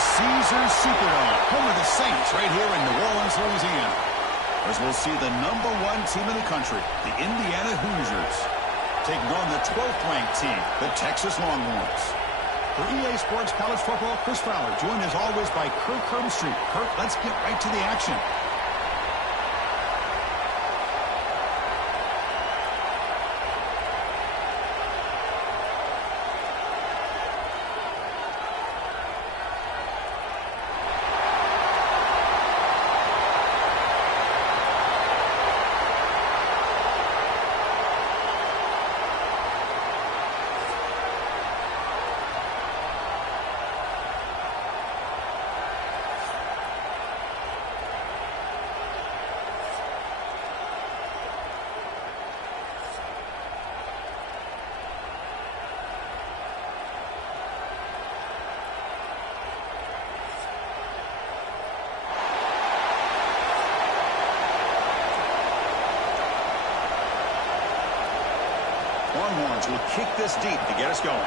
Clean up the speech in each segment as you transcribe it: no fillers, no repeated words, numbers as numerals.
Caesars Superdome, home of the Saints, right here in New Orleans, Louisiana. As we'll see the #1 team in the country, the Indiana Hoosiers, taking on the 12th-ranked team, the Texas Longhorns. For EA Sports College Football, Chris Fowler, joined as always by Kirk Herbstreit. Kirk, let's get right to the action. Longhorns will kick this deep to get us going.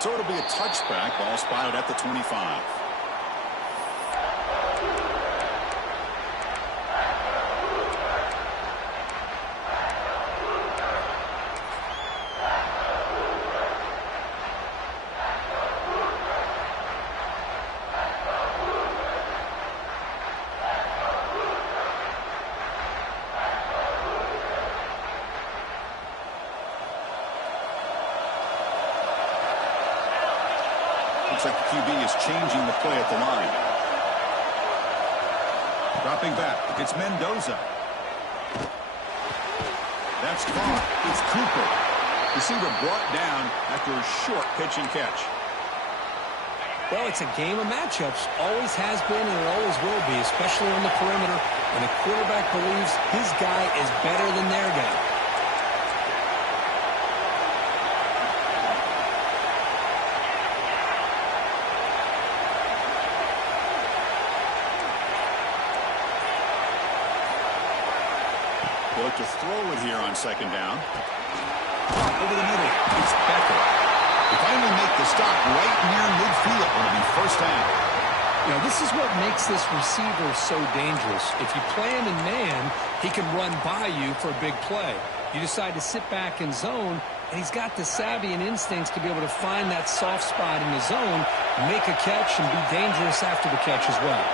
So it'll be a touchback. Ball spotted at the 25. Looks like the QB is changing the play at the line. Dropping back. It's Mendoza. That's caught. It's Cooper. Receiver brought down after a short pitch and catch. Well, it's a game of matchups. Always has been and it always will be, especially on the perimeter. When the quarterback believes his guy is better than their guy. Look to throw it here on second down. Over the middle, it's Becker. They finally make the stop right near midfield. It'll be first down. You know, this is what makes this receiver so dangerous. If you play him in man, he can run by you for a big play. You decide to sit back in zone, and he's got the savvy and instincts to be able to find that soft spot in the zone, make a catch, and be dangerous after the catch as well.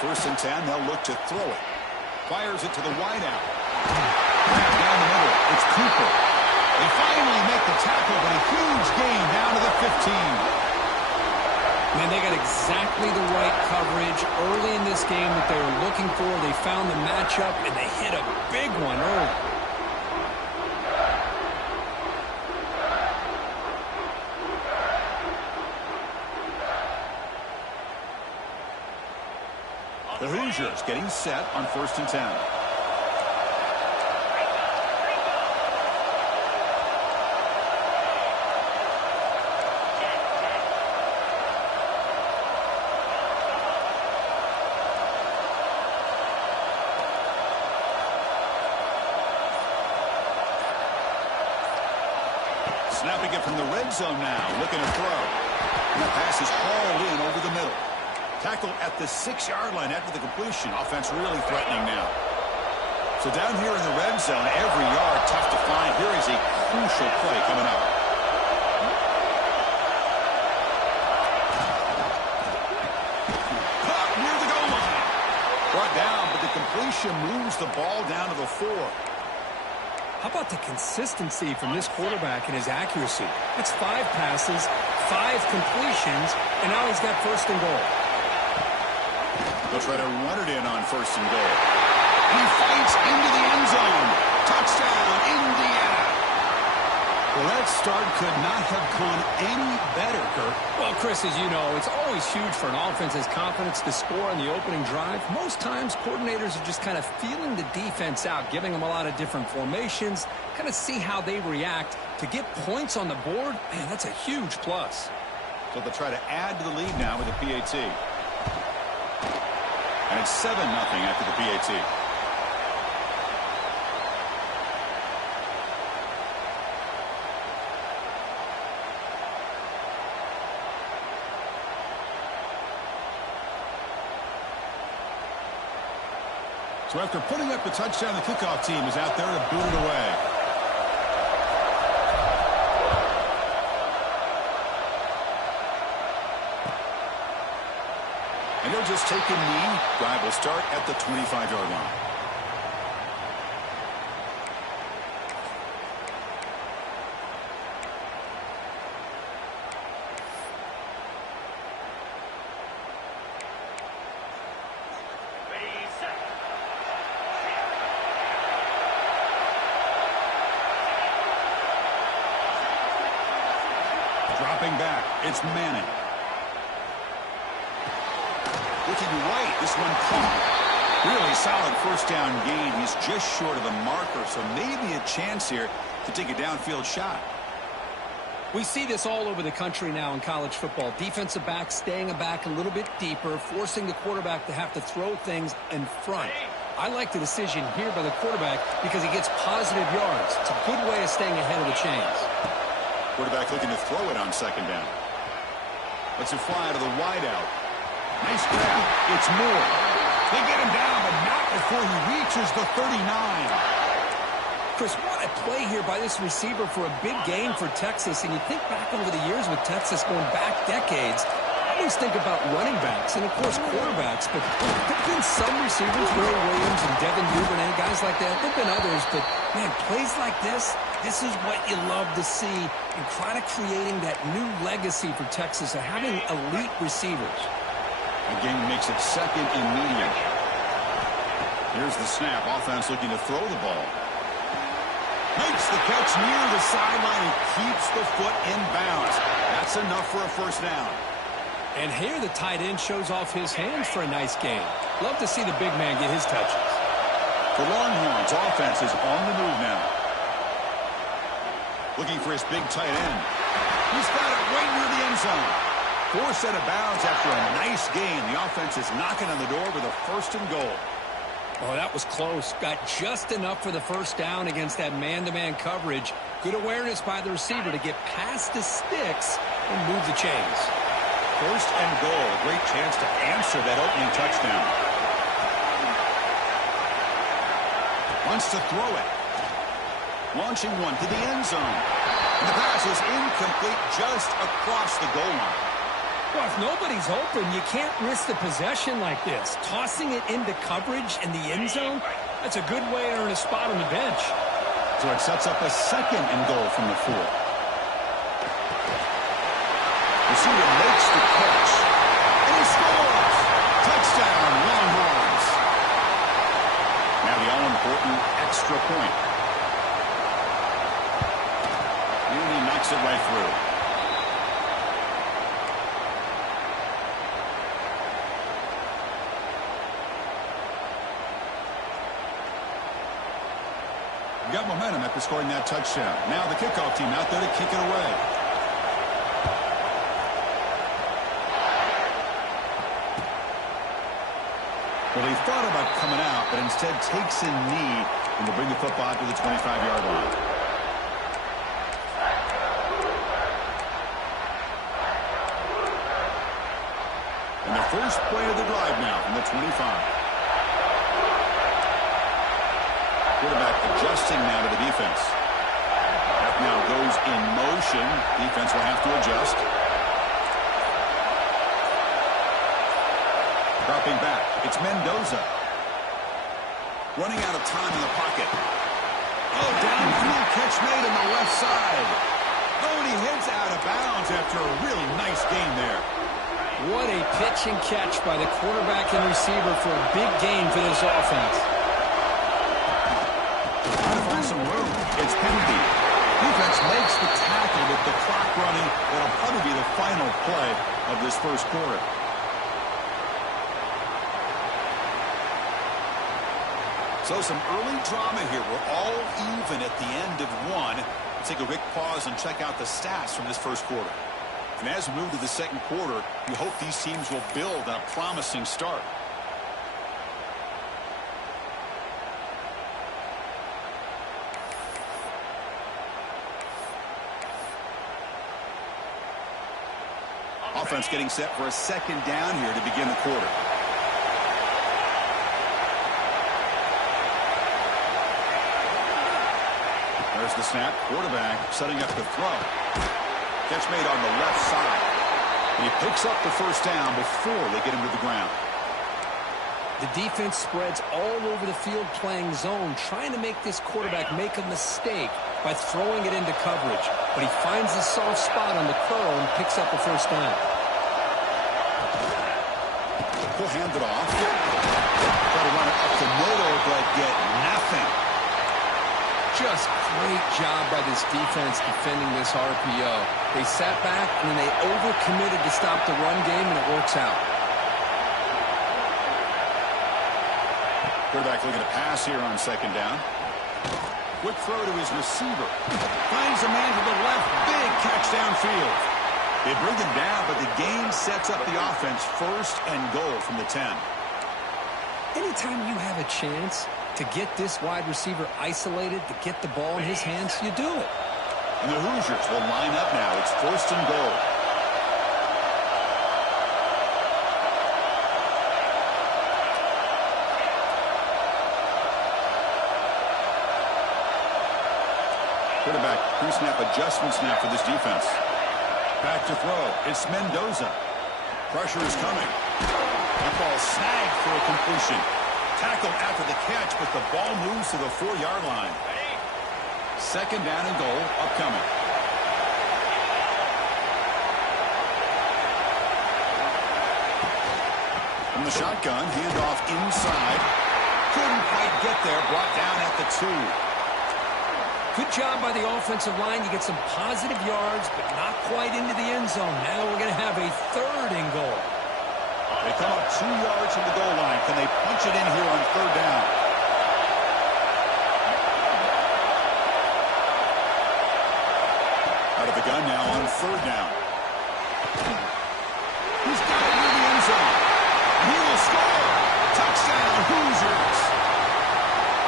First and 10, they'll look to throw it. Fires it to the wideout. Down the middle, it's Cooper. They finally make the tackle, but a huge gain down to the 15. Man, they got exactly the right coverage early in this game that they were looking for. They found the matchup, and they hit a big one early. The Hoosiers getting set on first and 10. Snapping it from the red zone now, looking to throw. And the pass is hauled in over the middle. Tackle at the 6-yard line after the completion. Offense really threatening now. So down here in the red zone, every yard tough to find. Here is a crucial play coming up. Caught near the goal line. Brought down, but the completion moves the ball down to the 4. How about the consistency from this quarterback and his accuracy? It's 5 passes, 5 completions, and now he's got first and goal. They'll try to run it in on first and goal. He fights into the end zone. Touchdown, Indiana. Well, that start could not have gone any better, Kirk. Well, Chris, as you know, it's always huge for an offense's confidence to score on the opening drive. Most times, coordinators are just kind of feeling the defense out, giving them a lot of different formations, kind of see how they react. To get points on the board, man, that's a huge plus. So they'll try to add to the lead now with the PAT. And it's 7-0 after the PAT. So after putting up the touchdown, the kickoff team is out there to boot it away. And they'll just take a knee. Drive will start at the 25-yard line. Dropping back, it's Manning. Looking right, this one caught. Really solid first down gain. He's just short of the marker, so maybe a chance here to take a downfield shot. We see this all over the country now in college football. Defensive backs staying back a little bit deeper, forcing the quarterback to have to throw things in front. I like the decision here by the quarterback because he gets positive yards. It's a good way of staying ahead of the chains. Quarterback looking to throw it on second down. Lets it fly to the wideout. Nice grab. It's Moore. They get him down, but not before he reaches the 39. Chris, what a play here by this receiver for a big gain for Texas. And you think back over the years with Texas going back decades, I always think about running backs and, of course, quarterbacks. But there have been some receivers, Will Williams and Devin Duvernay, guys like that. There have been others, but, man, plays like this is what you love to see and kind of creating that new legacy for Texas of having elite receivers. Again, makes it second and medium. Here's the snap. Offense looking to throw the ball. Makes the catch near the sideline and keeps the foot in bounds. That's enough for a first down. And here the tight end shows off his hands for a nice gain. Love to see the big man get his touches. The Longhorns offense is on the move now. Looking for his big tight end. He's got it right near the end zone. Forced out of bounds after a nice gain. The offense is knocking on the door with a first and goal. Oh, that was close. Got just enough for the first down against that man-to-man coverage. Good awareness by the receiver to get past the sticks and move the chains. First and goal. A great chance to answer that opening touchdown. Wants to throw it. Launching one to the end zone. And the pass is incomplete just across the goal line. Well, if nobody's open, you can't risk the possession like this. Tossing it into coverage in the end zone, that's a good way to earn a spot on the bench. So it sets up a second and goal from the 4. Receiver makes the catch. And he scores! Touchdown, Longhorns! Now the all-important extra point. And he knocks it right through. Got momentum after scoring that touchdown. Now the kickoff team out there to kick it away. Well, he thought about coming out, but instead takes a knee and will bring the football to the 25-yard line. And the first play of the drive now from the 25. Quarterback adjusting now to the defense. That now goes in motion. Defense will have to adjust. Dropping back. It's Mendoza. Running out of time in the pocket. Oh, downfield catch made on the left side. Oh, and he heads out of bounds after a really nice gain there. What a pitch and catch by the quarterback and receiver for a big gain for this offense. Trying to find some room. It's Kennedy. Defense defense makes the tackle with the clock running. That'll probably be the final play of this first quarter. So some early drama here. We're all even at the end of one. Let's take a quick pause and check out the stats from this first quarter. And as we move to the second quarter, you hope these teams will build on a promising start. Offense getting set for a second down here to begin the quarter. There's the snap. Quarterback setting up the throw. Catch made on the left side. And he picks up the first down before they get him to the ground. The defense spreads all over the field playing zone, trying to make this quarterback make a mistake by throwing it into coverage. But he finds the soft spot on the curl and picks up the first down. He'll hand it off. Try to run it up the middle, but get nothing. Just great job by this defense defending this RPO. They sat back and then they overcommitted to stop the run game, and it works out. Quarterback looking to pass here on second down. Quick throw to his receiver. Finds a man to the left. Big catch downfield. They bring him down, but the game sets up the offense first and goal from the 10. Anytime you have a chance to get this wide receiver isolated, to get the ball in his hands, you do it. And the Hoosiers will line up now. It's first and goal. Quarterback pre-snap adjustment snap for this defense. Back to throw. It's Mendoza. Pressure is coming. That ball snagged for a completion. Tackled after the catch, but the ball moves to the 4-yard line. Second down and goal upcoming. From the shotgun, handoff inside. Couldn't quite get there. Brought down at the 2. Good job by the offensive line. You get some positive yards, but not quite into the end zone. Now we're going to have a third and goal. They come up 2 yards from the goal line. Can they punch it in here on third down? Out of the gun now on third down. He's got it near the end zone. He will score. Touchdown, Hoosiers.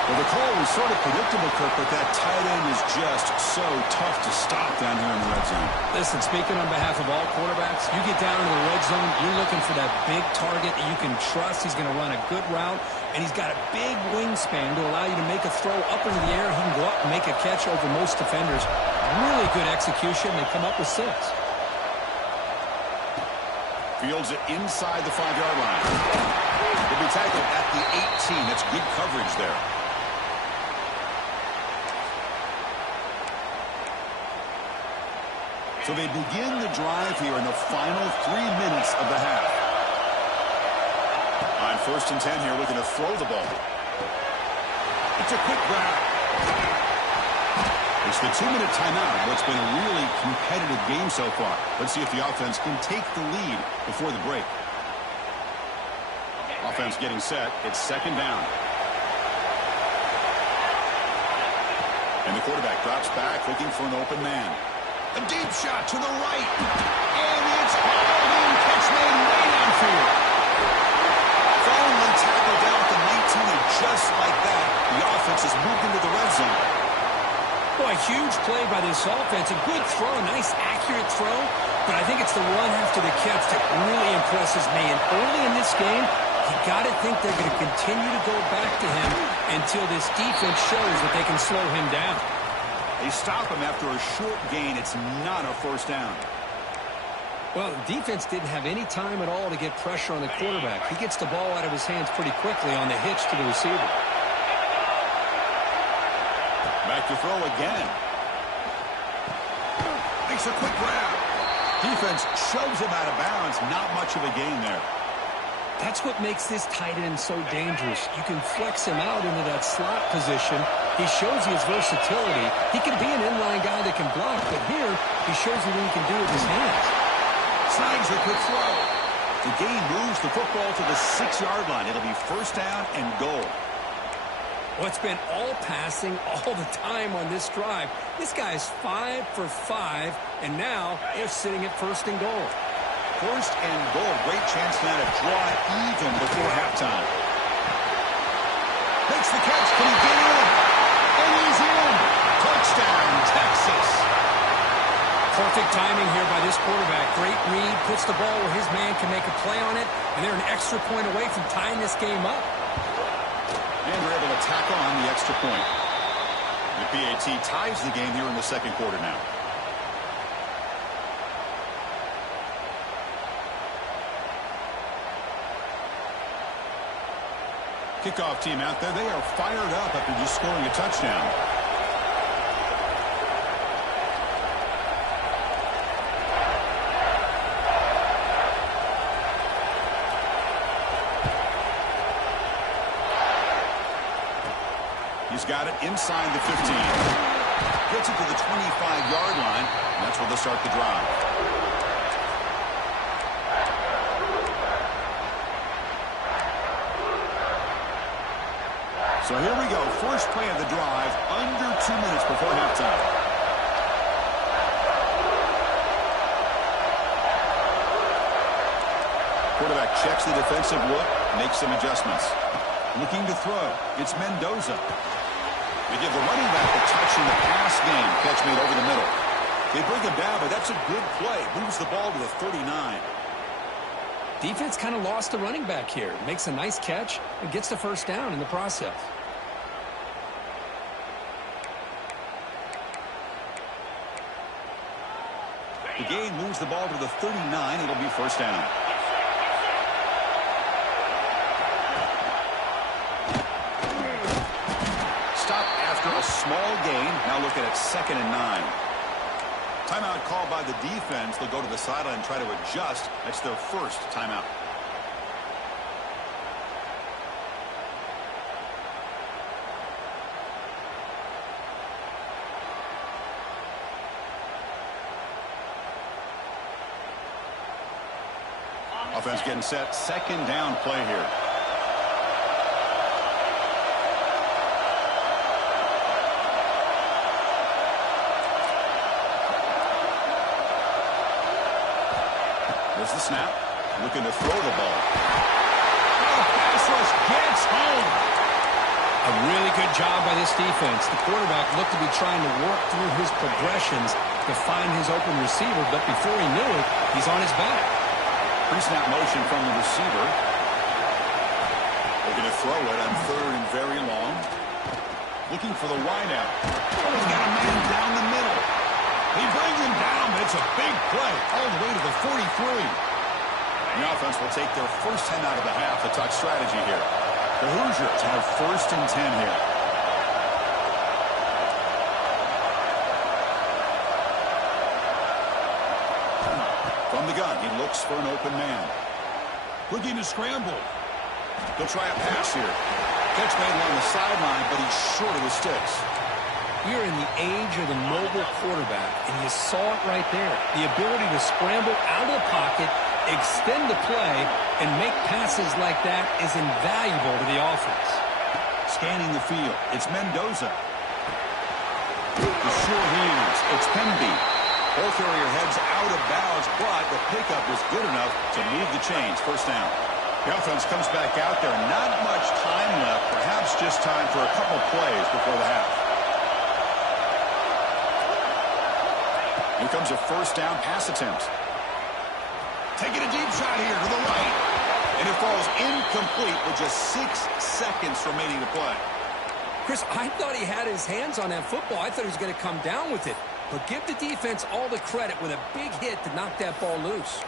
Well, the call was sort of predictable, Kirk, but that tight end is just so tough to stop down here in the red zone. Listen, speaking on behalf of all quarterbacks, you get down to the red zone, you're looking for that big target that you can trust. He's going to run a good route, and he's got a big wingspan to allow you to make a throw up into the air. He can go up and make a catch over most defenders. Really good execution. They come up with 6. Fields it inside the 5-yard line. He'll be tackled at the 18. That's good coverage there. So they begin the drive here in the final 3 minutes of the half. On first and 10 here, looking to throw the ball. It's a quick grab. It's the 2-minute timeout of what's been a really competitive game so far. Let's see if the offense can take the lead before the break. Offense getting set. It's second down. And the quarterback drops back, looking for an open man. A deep shot to the right. And it's hauled in. Catch made way downfield. Finally tackled down at the 19, and just like that, the offense has moved into the red zone. Boy, huge play by this offense. A good throw, a nice accurate throw. But I think it's the run after the catch that really impresses me. And early in this game, you got to think they're going to continue to go back to him until this defense shows that they can slow him down. They stop him after a short gain. It's not a first down. Well, the defense didn't have any time at all to get pressure on the quarterback. He gets the ball out of his hands pretty quickly on the hitch to the receiver. Back to throw again. Makes a quick grab. Defense shoves him out of bounds. Not much of a gain there. That's what makes this tight end so dangerous. You can flex him out into that slot position, He shows his versatility. He can be an inline guy that can block, but here he shows you what he can do with his hands. Snags the quick throw. The gain moves the football to the 6-yard line. It'll be first down and goal. Well, it's been all passing all the time on this drive. This guy's 5 for 5, and now they're sitting at first and goal. First and goal. Great chance now to draw it even before halftime. Makes the catch. Can he get in? And he's in. Touchdown, Texas. Perfect timing here by this quarterback. Great read, puts the ball where his man can make a play on it, and they're an extra point away from tying this game up. And they're able to tack on the extra point. The PAT ties the game here in the second quarter now. Kickoff team out there. They are fired up after just scoring a touchdown. He's got it inside the 15. Gets it to the 25-yard line, and that's where they'll start the drive. So here we go. First play of the drive, under 2 minutes before halftime. Quarterback checks the defensive look, makes some adjustments. Looking to throw. It's Mendoza. They give the running back a touch in the pass game. Catch made over the middle. They bring him down, but that's a good play. Moves the ball to the 39. Defense kind of lost the running back here. Makes a nice catch and gets the first down in the process. The gain moves the ball to the 39. It'll be first down. Stop after a small gain. Now look at it, 2nd and 9. Timeout called by the defense. They'll go to the sideline and try to adjust. That's their first timeout. Offense getting set. 2nd down play here. There's the snap. Looking to throw the ball. Oh, pass rush gets home. A really good job by this defense. The quarterback looked to be trying to work through his progressions to find his open receiver, but before he knew it, he's on his back. Pre-snap motion from the receiver. They're going to throw it on 3rd and very long. Looking for the wideout. Oh, he's got a man down the middle. He brings him down, but it's a big play all the way to the 43. The offense will take their first 10 out of the half. The tuck strategy here. The Hoosiers have 1st and 10 here. From the gun, he looks for an open man. Looking to scramble. He'll try a pass here. Catch made along the sideline, but he's short of the sticks. We are in the age of the mobile quarterback, and you saw it right there. The ability to scramble out of the pocket, extend the play, and make passes like that is invaluable to the offense. Scanning the field, it's Mendoza. The sure hands, it's Pemby. Both area heads out of bounds, but the pickup was good enough to move the chains. First down. The offense comes back out there. Not much time left, perhaps just time for a couple plays before the half. Here comes a first down pass attempt. Taking a deep shot here to the right. And it falls incomplete with just 6 seconds remaining to play. Chris, I thought he had his hands on that football. I thought he was going to come down with it. But give the defense all the credit with a big hit to knock that ball loose.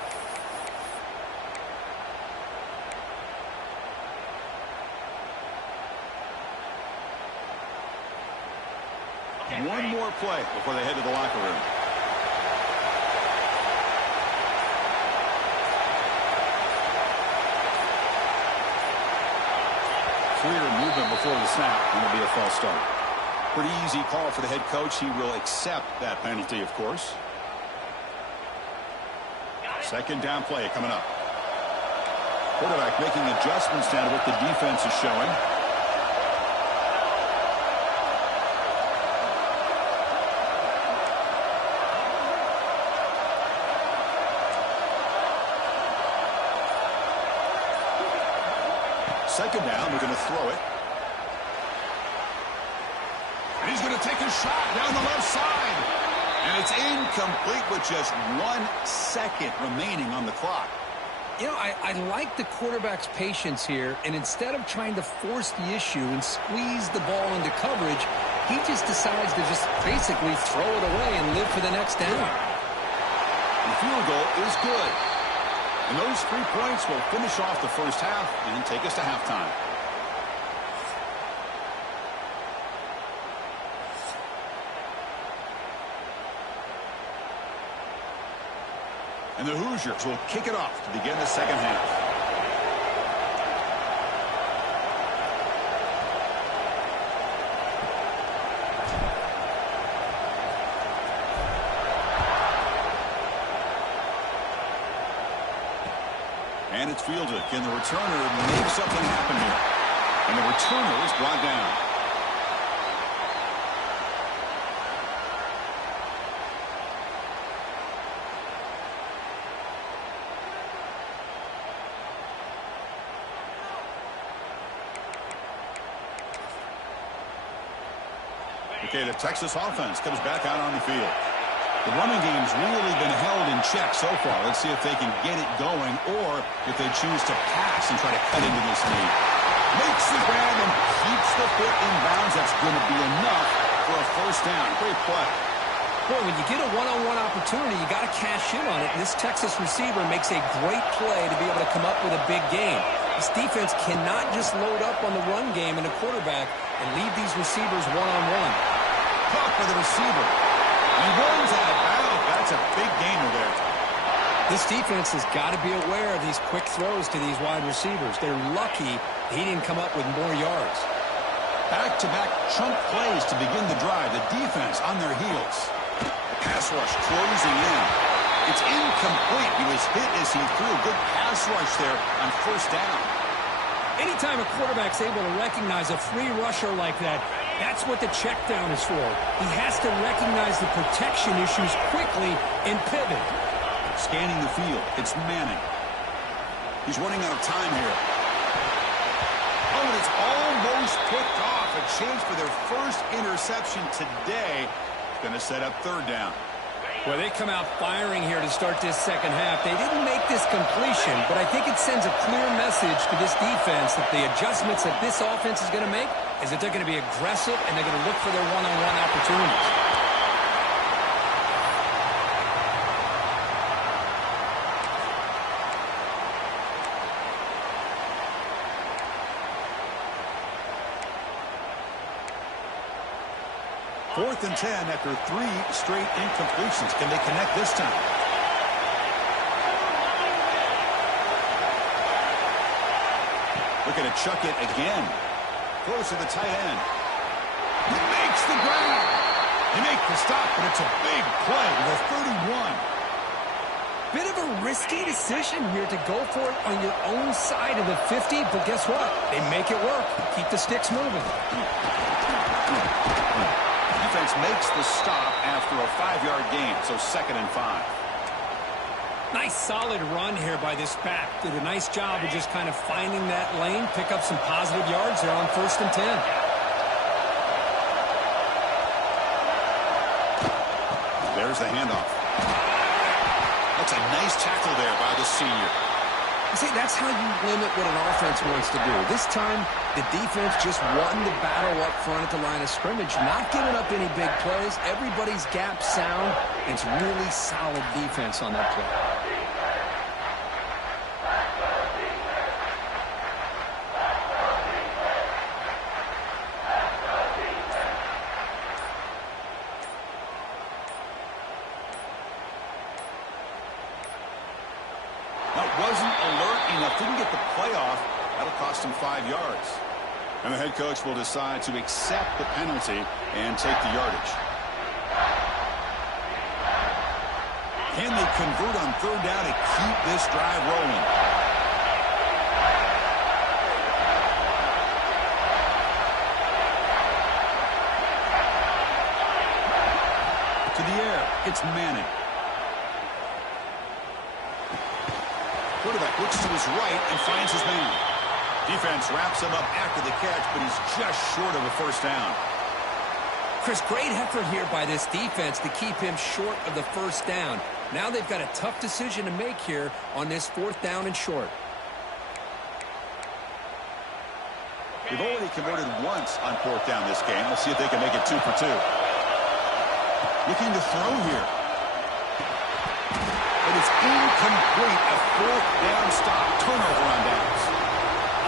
One more play before they head to the locker room. Clear movement before the snap. It'll be a false start. Pretty easy call for the head coach. He will accept that penalty, of course. Second down play coming up. Quarterback making adjustments down to what the defense is showing. Second down, they're going to throw it. And he's going to take a shot down the left side. And it's incomplete with just 1 second remaining on the clock. You know, I like the quarterback's patience here, and instead of trying to force the issue and squeeze the ball into coverage, he just decides to just basically throw it away and live for the next down. The field goal is good. And those 3 points will finish off the first half and take us to halftime. And the Hoosiers will kick it off to begin the second half. And it's fielded. Can the returner make something happen here? And the returner is brought down. Okay, the Texas offense comes back out on the field. The running game's really been held in check so far. Let's see if they can get it going or if they choose to pass and try to cut into this lead. Makes the grab and keeps the foot in bounds. That's going to be enough for a first down. Great play. Boy, when you get a one-on-one opportunity, you got to cash in on it. And this Texas receiver makes a great play to be able to come up with a big gain. This defense cannot just load up on the run game and the quarterback and leave these receivers one-on-one. Tough for the receiver. He runs out of bounds. That's a big gainer there. This defense has got to be aware of these quick throws to these wide receivers. They're lucky he didn't come up with more yards. Back-to-back chunk plays to begin the drive. The defense on their heels. The pass rush closing in. It's incomplete. He was hit as he threw a good pass rush there on first down. Anytime a quarterback's able to recognize a free rusher like that, that's what the check down is for. He has to recognize the protection issues quickly and pivot. Scanning the field, it's Manning. He's running out of time here. Oh, and it's almost picked off. A chance for their first interception today. Going to set up third down. Well, they come out firing here to start this second half. They didn't make this completion, but I think it sends a clear message to this defense that the adjustments that this offense is going to make is that they're going to be aggressive and they're going to look for their one-on-one opportunities. Fourth and 10 after 3 straight incompletions. Can they connect this time? Looking to chuck it again. Throws to the tight end. He makes the grab. They make the stop, but it's a big play with a 31. Bit of a risky decision here to go for it on your own side of the 50, but guess what? They make it work. Keep the sticks moving. Defense makes the stop after a 5-yard gain, so 2nd and 5. Nice solid run here by this back. Did a nice job of just kind of finding that lane, pick up some positive yards there on 1st and 10. There's the handoff. That's a nice tackle there by the senior. See, that's how you limit what an offense wants to do. This time, the defense just won the battle up front at the line of scrimmage, not giving up any big plays. Everybody's gap sound. It's really solid defense on that play. That wasn't alert enough. Didn't get the play off. That'll cost him 5 yards. And the head coach will decide to accept the penalty and take the yardage. Can they convert on third down to keep this drive rolling? To the air, it's Manning. Quarterback looks to his right and finds his man. Defense wraps him up after the catch, but he's just short of a first down. Chris, great effort here by this defense to keep him short of the first down. Now they've got a tough decision to make here on this fourth down and short. They've already converted once on fourth down this game. Let's see if they can make it 2 for 2. Looking to throw here. But it's incomplete. A fourth down stop, turnover on downs.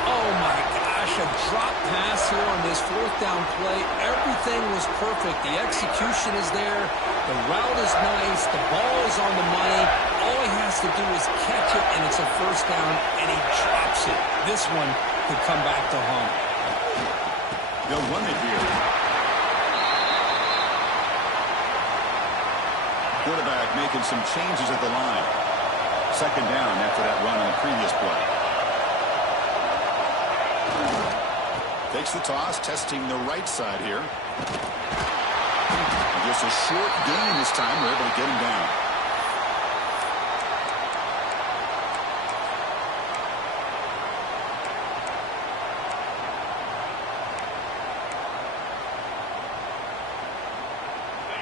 Oh, my gosh, a drop pass here on this fourth down play. Everything was perfect. The execution is there. The route is nice. The ball is on the money. All he has to do is catch it, and it's a first down, and he drops it. This one could come back to haunt. They'll run it here. Quarterback making some changes at the line. Second down after that run on the previous play. Takes the toss, testing the right side here. And just a short gain this time. We're able to get him down.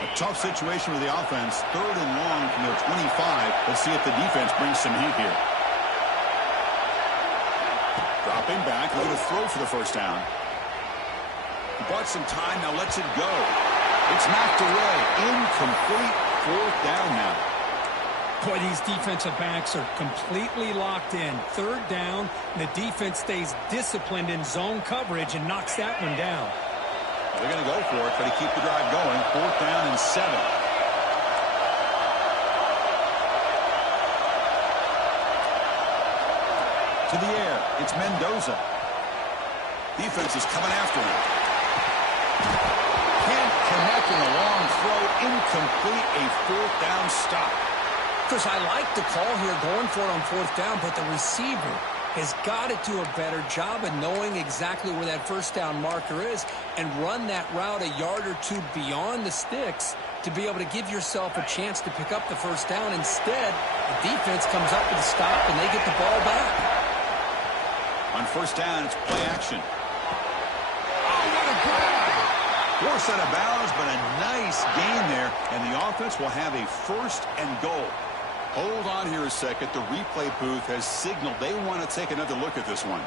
A tough situation with the offense. Third and long from their 25. Let's see if the defense brings some heat here. Dropping back, looking to throw for the first down. He bought some time, now lets it go. It's knocked away. Incomplete. Fourth down now. Boy, these defensive backs are completely locked in. Third down, the defense stays disciplined in zone coverage and knocks that one down. They're going to go for it, try to keep the drive going. Fourth down and 7. To the air, it's Mendoza. Defense is coming after him. Can't connect in a long throw. Incomplete, a fourth down stop. Chris, I like the call here going for it on fourth down, but the receiver has got to do a better job of knowing exactly where that first down marker is and run that route a yard or two beyond the sticks to be able to give yourself a chance to pick up the first down. Instead, the defense comes up with a stop and they get the ball back. On first down, it's play action. Oh, what a grab! Forced out of bounds, but a nice gain there, and the offense will have a first and goal. Hold on here a second. The replay booth has signaled they want to take another look at this one.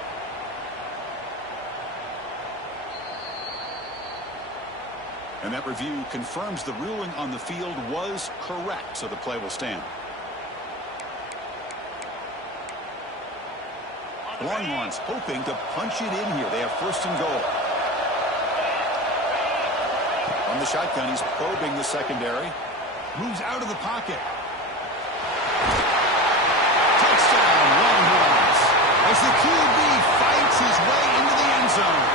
And that review confirms the ruling on the field was correct, so the play will stand. Longhorns hoping to punch it in here. They have first and goal. From the shotgun, he's probing the secondary. Moves out of the pocket. Touchdown, Longhorns. As the QB fights his way into the end zone.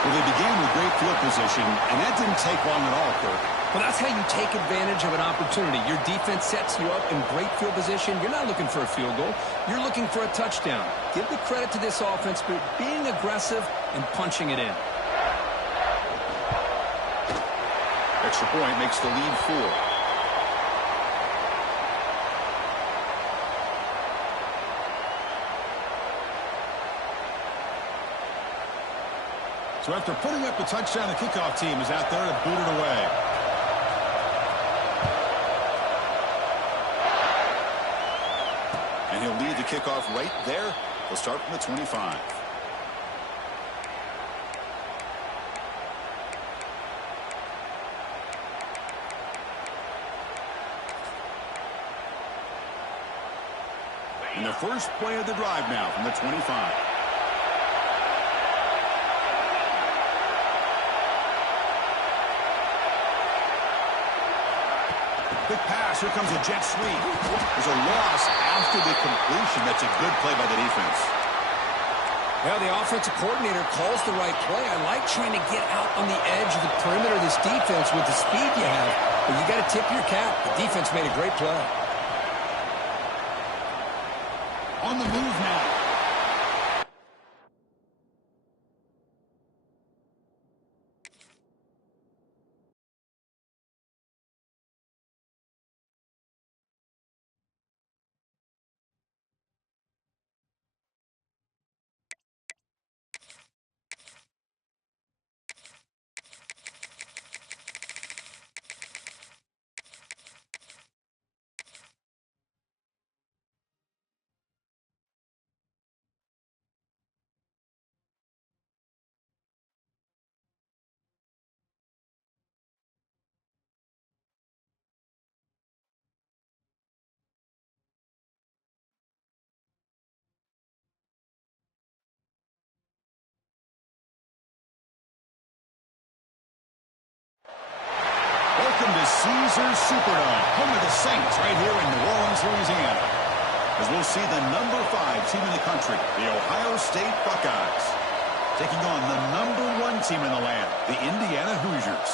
Well, they began with great field position, and that didn't take long at all, Kirk. Well, that's how you take advantage of an opportunity. Your defense sets you up in great field position. You're not looking for a field goal. You're looking for a touchdown. Give the credit to this offense for being aggressive and punching it in. Extra point makes the lead 4. So after putting up the touchdown, the kickoff team is out there to boot it away. And he'll lead the kickoff right there. They'll start from the 25. And the first play of the drive now from the 25. Quick pass. Here comes a jet sweep. There's a loss after the completion. That's a good play by the defense. Well, the offensive coordinator calls the right play. I like trying to get out on the edge of the perimeter of this defense with the speed you have, but you got to tip your cap. The defense made a great play. On the move now. Welcome to Caesars Superdome, home of the Saints, right here in New Orleans, Louisiana. As we'll see the number 5 team in the country, the Ohio State Buckeyes, taking on the number 1 team in the land, the Indiana Hoosiers.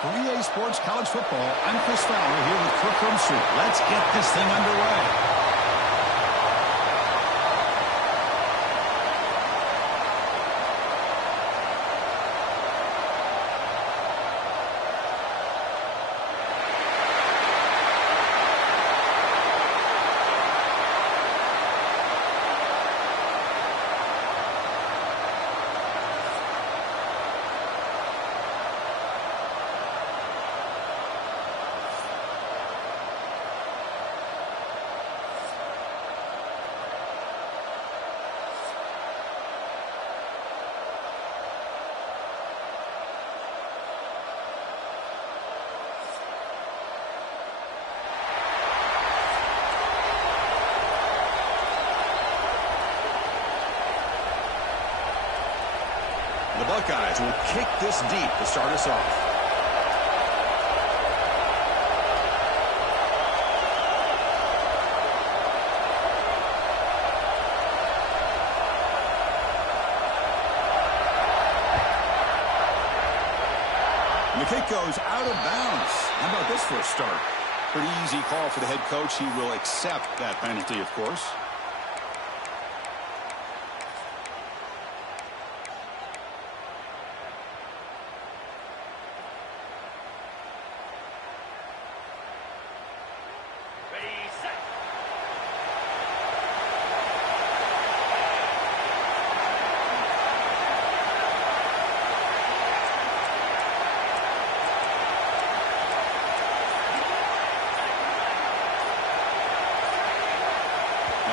For EA Sports College Football, I'm Chris Fowler here with Kirk Herbstreit. Let's get this thing underway. The Buckeyes will kick this deep to start us off. And the kick goes out of bounds. How about this for a start? Pretty easy call for the head coach. He will accept that penalty, of course.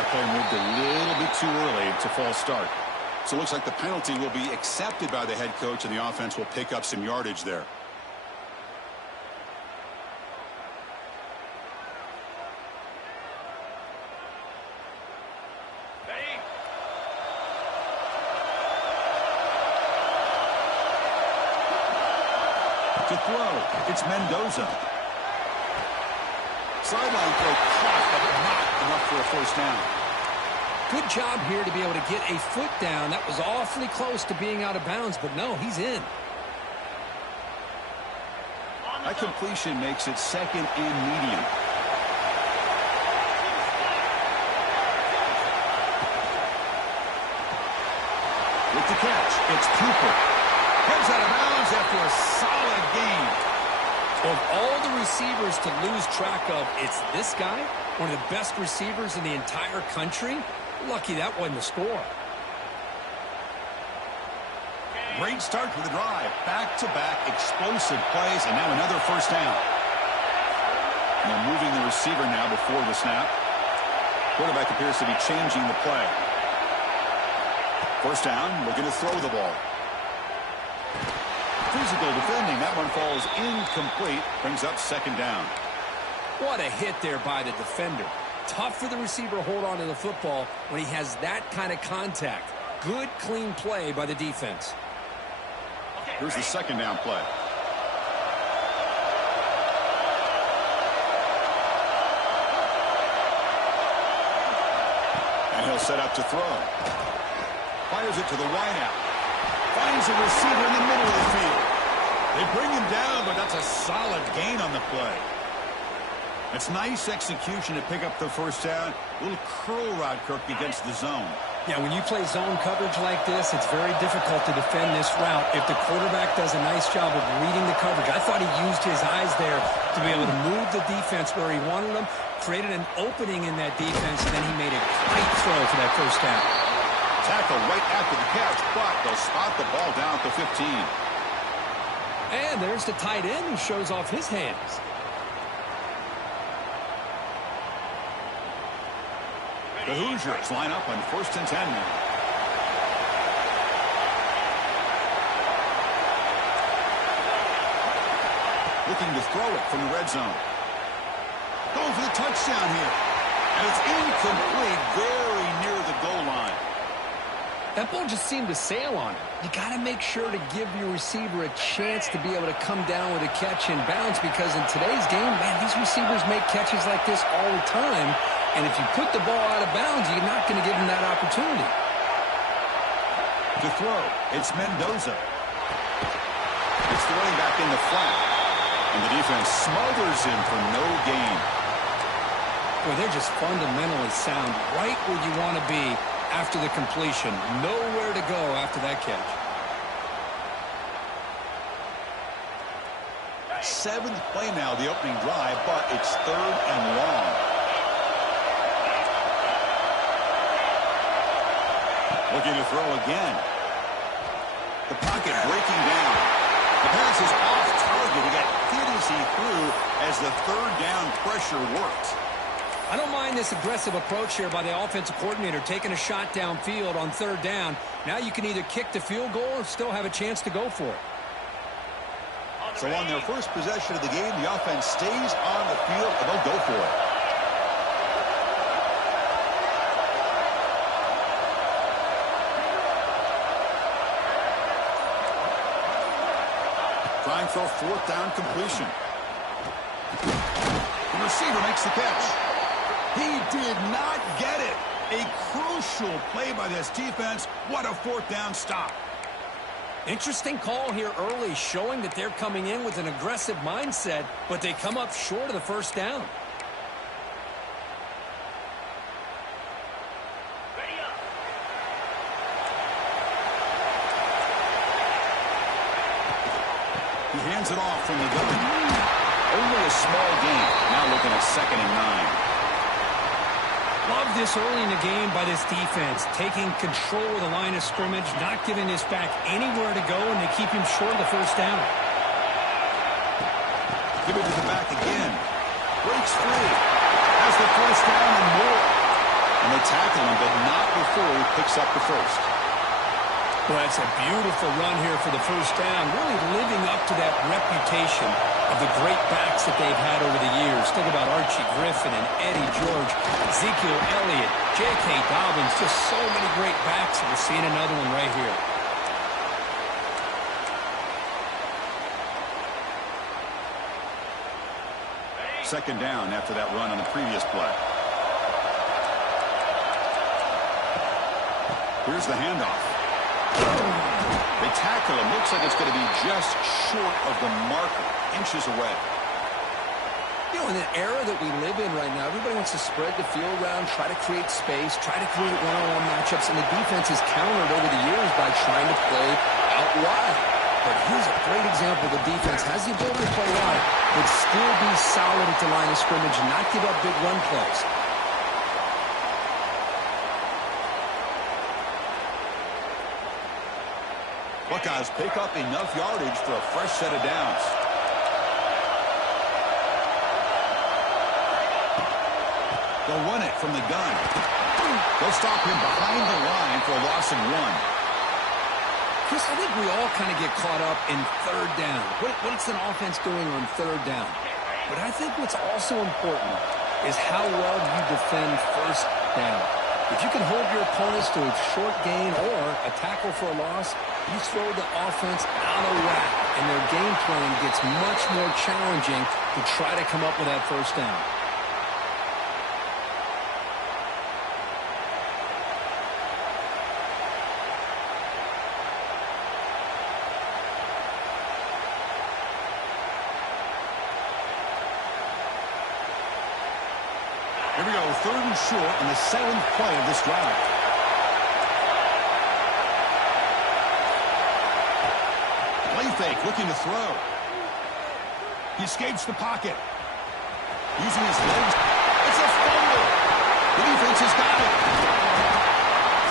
Play moved a little bit too early. It's a false start. So it looks like the penalty will be accepted by the head coach, and the offense will pick up some yardage there. Ready? To throw, it's Mendoza. Sideline throw caught, but not enough for a first down. Good job here to be able to get a foot down. That was awfully close to being out of bounds, but no, he's in. That completion makes it second and medium. With the catch, it's Cooper. Heads out of bounds after a solid gain. Of all the receivers to lose track of, it's this guy, one of the best receivers in the entire country. Lucky that wasn't the score. Great start to the drive. Back-to-back explosive plays, and now another first down. And they're moving the receiver now before the snap. Quarterback appears to be changing the play. First down, looking to throw the ball. Physical defending. That one falls incomplete. Brings up second down. What a hit there by the defender. Tough for the receiver to hold on to the football when he has that kind of contact. Good, clean play by the defense. Here's the second down play. And he'll set up to throw. Fires it to the wideout. Finds a receiver in the middle of the field. They bring him down, but that's a solid gain on the play. It's nice execution to pick up the first down. A little curl route, Kirk, against the zone. Yeah, when you play zone coverage like this, it's very difficult to defend this route if the quarterback does a nice job of reading the coverage. I thought he used his eyes there to be able to move the defense where he wanted them, created an opening in that defense, and then he made a great throw for that first down. Tackle right after the catch, but they'll spot the ball down at the 15. And there's the tight end who shows off his hands. The Hoosiers line up on 1st and 10 now. Looking to throw it from the red zone. Going for the touchdown here. And it's incomplete, very near the goal line. That ball just seemed to sail on him. You got to make sure to give your receiver a chance to be able to come down with a catch and bounce, because in today's game, man, these receivers make catches like this all the time. And if you put the ball out of bounds, you're not going to give them that opportunity. To throw, it's Mendoza. It's the running back in the flat. And the defense smothers him for no gain. Boy, they're just fundamentally sound right where you want to be after the completion. Nowhere to go after that catch. 7th play now, the opening drive, but it's 3rd and long. Looking to throw again. The pocket breaking down. The pass is off target. He got hit as he threw as the 3rd down pressure worked. I don't mind this aggressive approach here by the offensive coordinator, taking a shot downfield on 3rd down. Now you can either kick the field goal or still have a chance to go for it. So on their first possession of the game, the offense stays on the field and they'll go for it. Trying for a 4th down completion. The receiver makes the catch. He did not get it. A crucial play by this defense. What a 4th down stop. Interesting call here early, showing that they're coming in with an aggressive mindset, but they come up short of the 1st down. He hands it off from the gun. Only a small gain. Now looking at 2nd and 9. Love this early in the game by this defense, taking control of the line of scrimmage, not giving this back anywhere to go, and they keep him short of the 1st down. Give it to the back again. Breaks free. Has the 1st down and more. And they tackle him, but not before he picks up the 1st. Well, that's a beautiful run here for the 1st down, really living up to that reputation of the great backs that they've had over the years. Think about Archie Griffin and Eddie George, Ezekiel Elliott, J.K. Dobbins, just so many great backs, and we're seeing another one right here. Second down after that run on the previous play. Here's the handoff. They tackle him. Looks like it's going to be just short of the marker, inches away. You know, in the era that we live in right now, everybody wants to spread the field around, try to create space, try to create one-on-one matchups, and the defense has countered over the years by trying to play out wide. But here's a great example. The defense has the ability to play wide, but still be solid at the line of scrimmage and not give up big run plays. Buckeyes pick up enough yardage for a fresh set of downs. They'll run it from the gun. They'll stop him behind the line for a loss of 1. Chris, I think we all kind of get caught up in 3rd down. What's an offense doing on 3rd down? But I think what's also important is how well you defend 1st down. If you can hold your opponents to a short gain or a tackle for a loss, you throw the offense out of whack, and their game plan gets much more challenging to try to come up with that 1st down. Here we go, 3rd and short on the 7th play of this drive. Play fake, looking to throw. He escapes the pocket. Using his legs. It's a fumble. The defense has got it.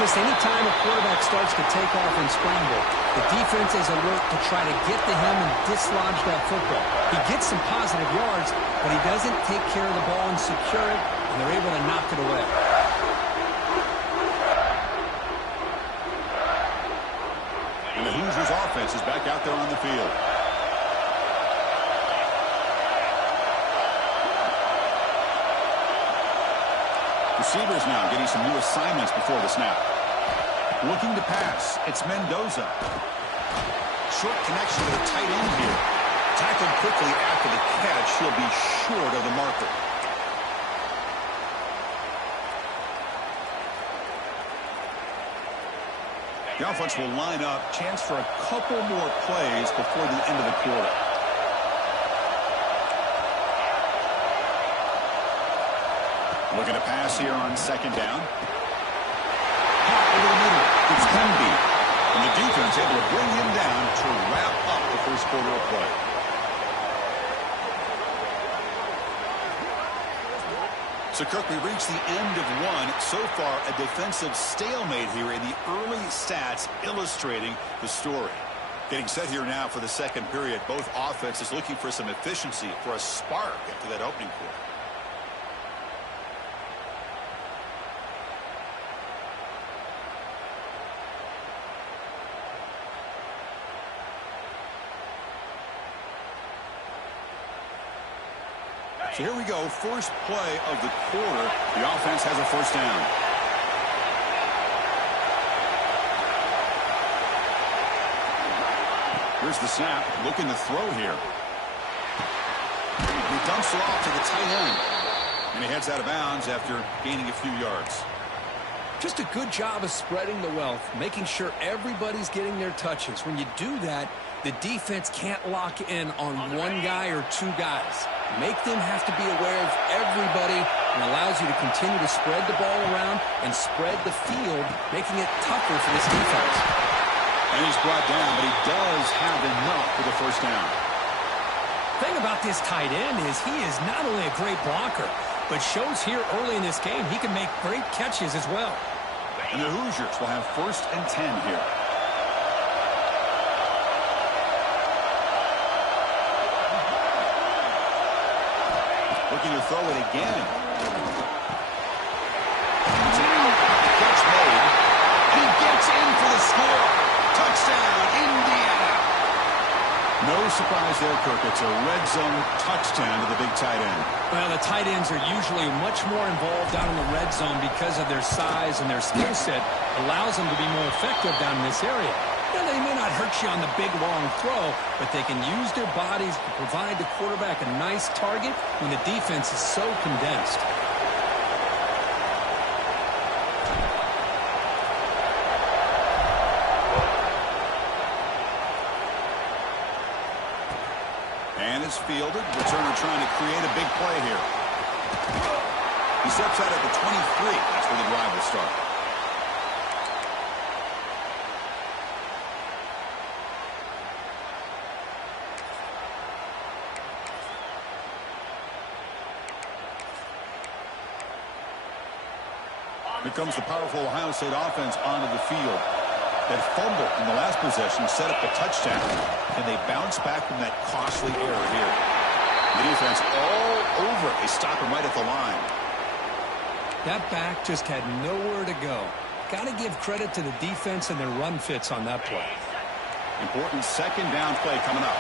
Chris, anytime a quarterback starts to take off and scramble, the defense is alert to try to get to him and dislodge that football. He gets some positive yards, but he doesn't take care of the ball and secure it, and they're able to knock it away. And the Hoosiers offense is back out there on the field. Receivers now getting some new assignments before the snap. Looking to pass. It's Mendoza. Short connection to the tight end here. Tackled quickly after the catch. He'll be short of the marker. The offense will line up. Chance for a couple more plays before the end of the quarter. Looking to pass here on 2nd down. Hot over the middle. It's Hemby. And the defense able to bring him down to wrap up the first quarter of play. So, Kirk, we reached the end of one. So far, a defensive stalemate here in the early stats illustrating the story. Getting set here now for the 2nd period. Both offenses looking for some efficiency, for a spark after that opening quarter. So here we go, first play of the quarter. The offense has a 1st down. Here's the snap, looking to throw here. He dumps it off to the tight end. And he heads out of bounds after gaining a few yards. Just a good job of spreading the wealth, making sure everybody's getting their touches. When you do that, the defense can't lock in on one guy or two guys. Make them have to be aware of everybody, and allows you to continue to spread the ball around and spread the field, making it tougher for this defense. And he's brought down, but he does have enough for the 1st down. The thing about this tight end is he is not only a great blocker, but shows here early in this game he can make great catches as well. And the Hoosiers will have 1st and 10 here. Looking to throw it again. It's out. The catch made. And he gets in for the score. Touchdown, Indiana. No surprise there, Kirk. It's a red zone touchdown to the big tight end. Well, the tight ends are usually much more involved down in the red zone because of their size, and their skill set allows them to be more effective down in this area. Now, they may not hurt you on the big, long throw, but they can use their bodies to provide the quarterback a nice target when the defense is so condensed. And it's fielded. Returner trying to create a big play here. He steps out at the 23. That's where the drive will start. Here comes the powerful Ohio State offense onto the field. That fumble in the last possession set up the touchdown. And they bounce back from that costly error here. The defense all over it. They stop him right at the line. That back just had nowhere to go. Got to give credit to the defense and their run fits on that play. Important 2nd down play coming up.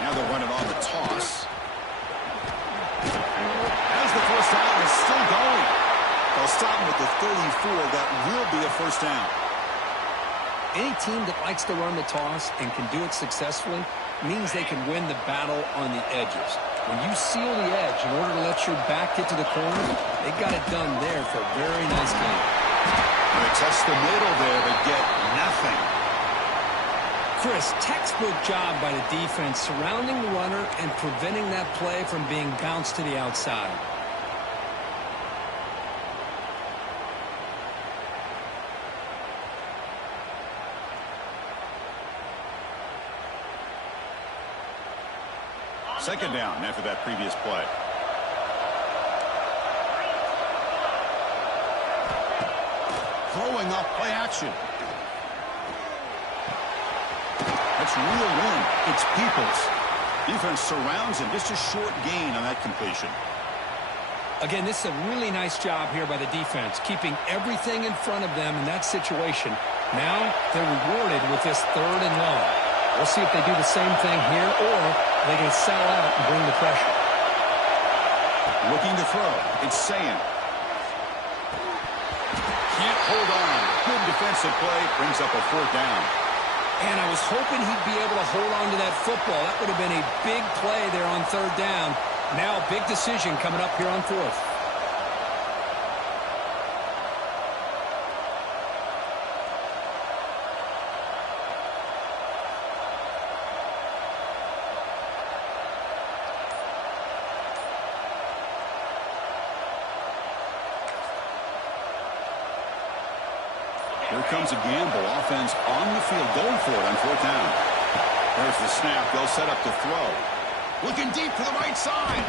Now they'll run it on the toss. As the 1st down is still going. They'll stop him with the 34. That will be a 1st down. Any team that likes to run the toss and can do it successfully means they can win the battle on the edges. When you seal the edge in order to let your back get to the corner, they got it done there for a very nice game. They test the middle there, but get nothing. Chris, textbook job by the defense surrounding the runner and preventing that play from being bounced to the outside. Second down after that previous play. Throwing off play action. That's real wind. It's Peoples. Defense surrounds him. Just a short gain on that completion. Again, this is a really nice job here by the defense, keeping everything in front of them in that situation. Now they're rewarded with this 3rd and long. We'll see if they do the same thing here or they can sell out and bring the pressure. Looking to throw. It's Sayan. Can't hold on. Good defensive play. Brings up a 4th down. And I was hoping he'd be able to hold on to that football. That would have been a big play there on 3rd down. Now a big decision coming up here on 4th. Here comes a gamble. Offense on the field, going for it on 4th down. There's the snap. They'll set up to throw. Looking deep to the right side.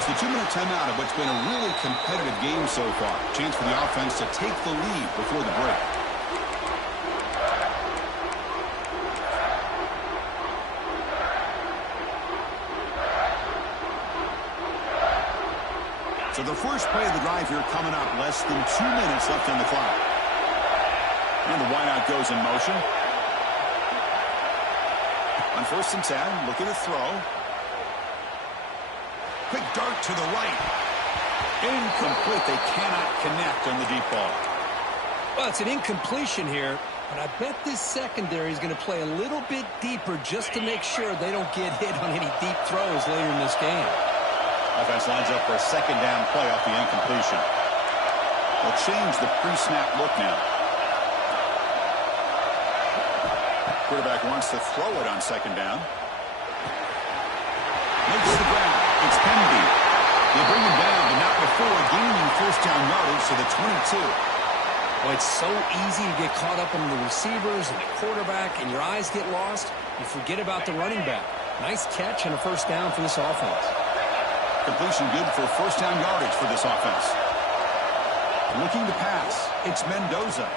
It's the 2-minute timeout of what's been a really competitive game so far. Chance for the offense to take the lead before the break. So the first play of the drive here coming up. Less than 2 minutes left on the clock. And the wideout goes in motion. On 1st and 10, looking to throw. Quick dart to the right. Incomplete. They cannot connect on the deep ball. Well, it's an incompletion here, but I bet this secondary is going to play a little bit deeper just to make sure they don't get hit on any deep throws later in this game. Offense lines up for a 2nd down play off the incompletion. They'll change the pre-snap look now. Quarterback wants to throw it on 2nd down. Makes the grab. It's Penby. They bring him down, but not before gaining 1st down yardage to the 22. Well, it's so easy to get caught up in the receivers and the quarterback, and your eyes get lost. You forget about the running back. Nice catch and a 1st down for this offense. Completion good for 1st down yardage for this offense. Looking to pass. It's Mendoza.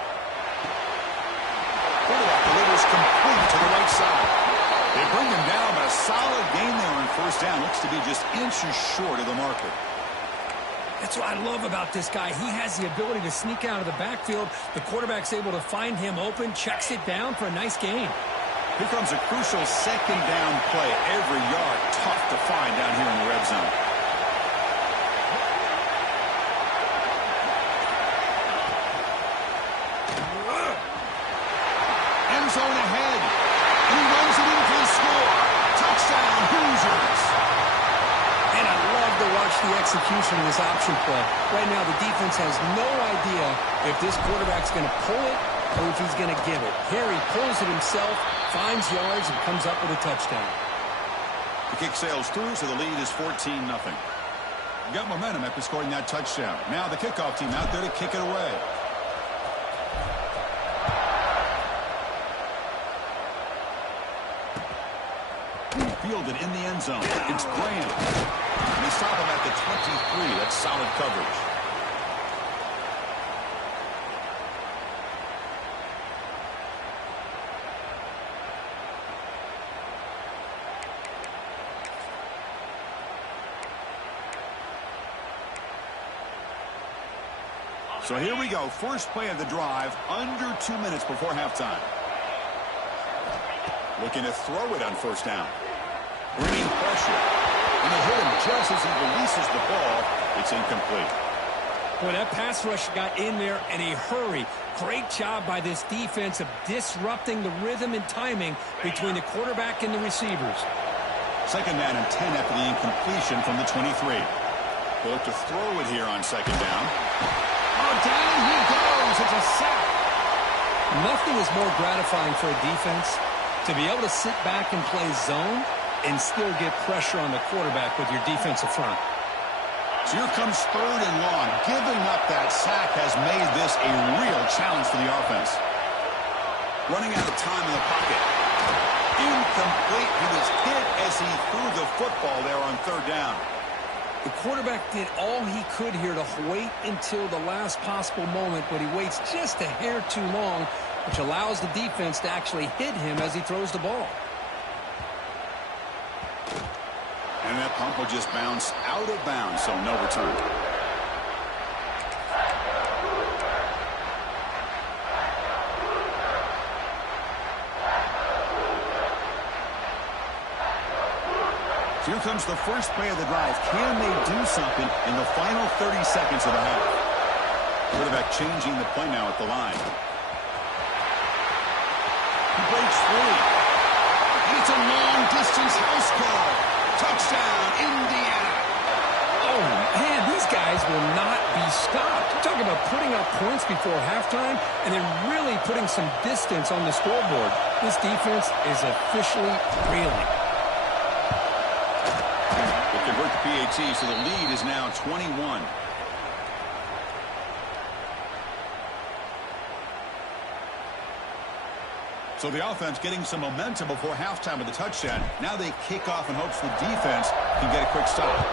Quarterback delivers complete to the right side. They bring him down, but a solid gain there on 1st down. Looks to be just inches short of the marker. That's what I love about this guy. He has the ability to sneak out of the backfield. The quarterback's able to find him open, checks it down for a nice gain. Here comes a crucial 2nd down play. Every yard tough to find down here in the red zone. End zone ahead. And he runs it in for the score. Touchdown, Hoosiers. And I love to watch the execution of this option play. Right now, the defense has no idea if this quarterback's going to pull it or if he's going to give it. Here he pulls it himself, finds yards, and comes up with a touchdown. The kick sails through, so the lead is 14-0. Got momentum after scoring that touchdown. Now the kickoff team out there to kick it away. Fielded in the end zone. It's Graham. And they stop him at the 23. That's solid coverage. So here we go. First play of the drive, under 2 minutes before halftime. Looking to throw it on 1st down. Bringing pressure. And they hit him just as he releases the ball. It's incomplete. Boy, that pass rush got in there in a hurry. Great job by this defense of disrupting the rhythm and timing between the quarterback and the receivers. 2nd down and 10 after the incompletion from the 23. They look to throw it here on 2nd down. Oh, down he goes. It's a sack. Nothing is more gratifying for a defense To be able to sit back and play zone and still get pressure on the quarterback with your defensive front. So here comes 3rd and long. Giving up that sack has made this a real challenge for the offense. Running out of time in the pocket. Incomplete. He was hit as he threw the football there on 3rd down. The quarterback did all he could here to wait until the last possible moment, but he waits just a hair too long, which allows the defense to actually hit him as he throws the ball. And that pump will just bounce out of bounds, so no return. Here comes the first play of the drive. Can they do something in the final 30 seconds of the half? Quarterback changing the play now at the line. He breaks free. And it's a long-distance house call. Touchdown, Indiana. Oh, man, these guys will not be stopped. You're talking about putting up points before halftime and then really putting some distance on the scoreboard. This defense is officially reeling. Convert the PAT, so the lead is now 21. So the offense getting some momentum before halftime with the touchdown. Now they kick off in hopes the defense can get a quick stop.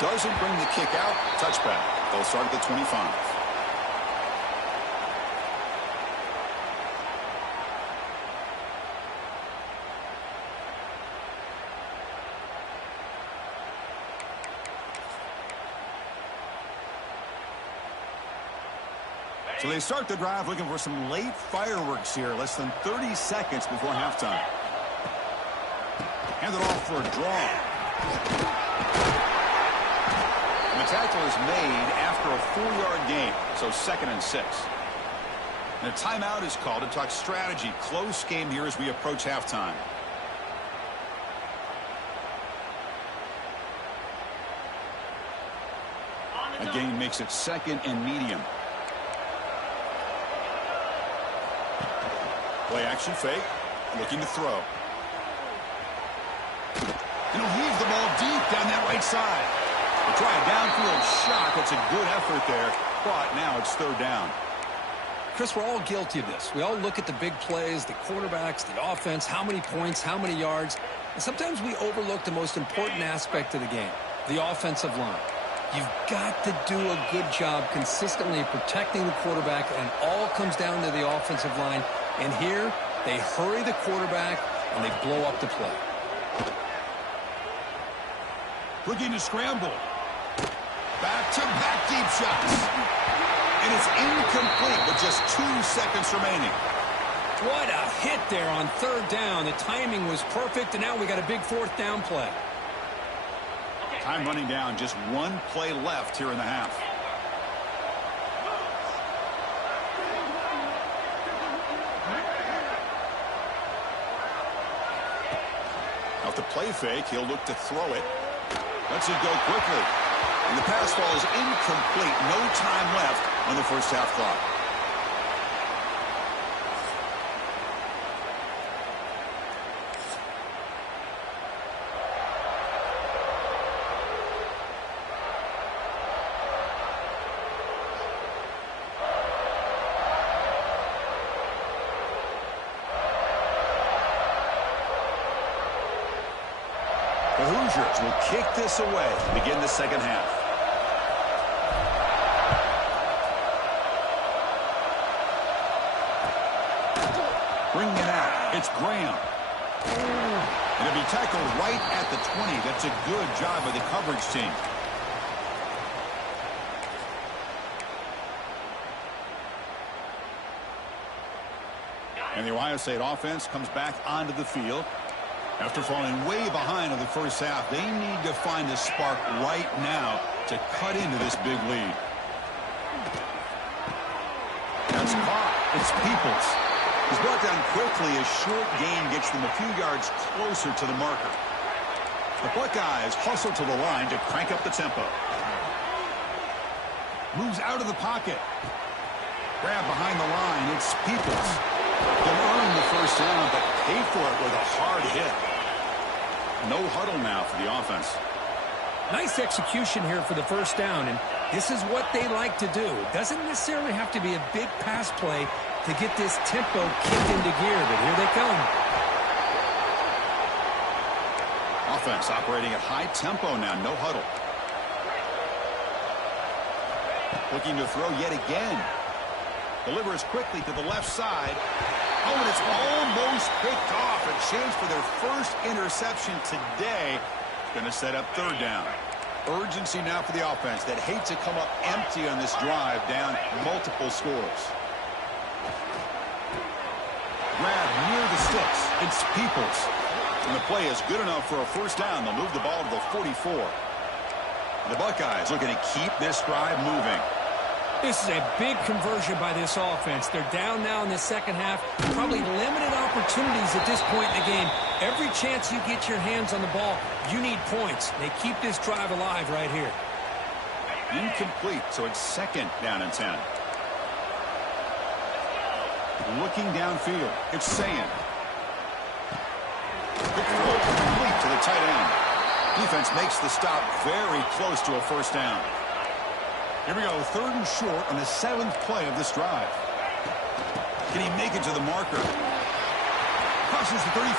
Doesn't bring the kick out. Touchback. They'll start at the 25. So they start the drive looking for some late fireworks here, less than 30 seconds before halftime. Hand it off for a draw. And the tackle is made after a 4-yard gain, so 2nd and 6. And a timeout is called to talk strategy. Close game here as we approach halftime. A gain makes it 2nd and medium. Play action fake, looking to throw. And he'll heave the ball deep down that right side. We'll try a downfield shot. That's a good effort there, but now it's 3rd down. Chris, we're all guilty of this. We all look at the big plays, the quarterbacks, the offense, how many points, how many yards. And sometimes we overlook the most important aspect of the game, the offensive line. You've got to do a good job consistently protecting the quarterback, and it all comes down to the offensive line. And here, they hurry the quarterback, and they blow up the play. Looking to scramble. Back-to-back deep shots. And it's incomplete with just 2 seconds remaining. What a hit there on 3rd down. The timing was perfect, and now we got a big 4th down play. Time running down, just 1 play left here in the half. Off the play fake, he'll look to throw it. Lets it go quickly. And the pass ball is incomplete. No time left on the first half clock. The Hoosiers will kick this away to begin the second half. Bringing it out, it's Graham. And it'll be tackled right at the 20. That's a good job by the coverage team. And the Ohio State offense comes back onto the field. After falling way behind in the first half, they need to find a spark right now to cut into this big lead. That's caught. It's Peoples. He's brought down quickly. A short gain gets them a few yards closer to the marker. The Buckeyes hustle to the line to crank up the tempo. Moves out of the pocket. Grab behind the line. It's Peoples. They'll earn the first down, but pay for it with a hard hit. No huddle now for the offense. Nice execution here for the first down, and this is what they like to do. It doesn't necessarily have to be a big pass play to get this tempo kicked into gear, but here they come. Offense operating at high tempo now, no huddle. Looking to throw yet again. Delivers quickly to the left side. Oh, and it's almost picked off. A chance for their first interception today. Going to set up third down. Urgency now for the offense that hates to come up empty on this drive, down multiple scores. Grab near the sticks. It's Peoples. And the play is good enough for a first down. They'll move the ball to the 44. The Buckeyes looking to keep this drive moving. This is a big conversion by this offense. They're down now in the second half. Probably limited opportunities at this point in the game. Every chance you get your hands on the ball, you need points. They keep this drive alive right here. Incomplete, so it's second down and 10. Looking downfield, it's Sayin. Good throw, complete to the tight end. Defense makes the stop very close to a first down. Here we go, third and short on the 7th play of this drive. Can he make it to the marker? Crosses the 35.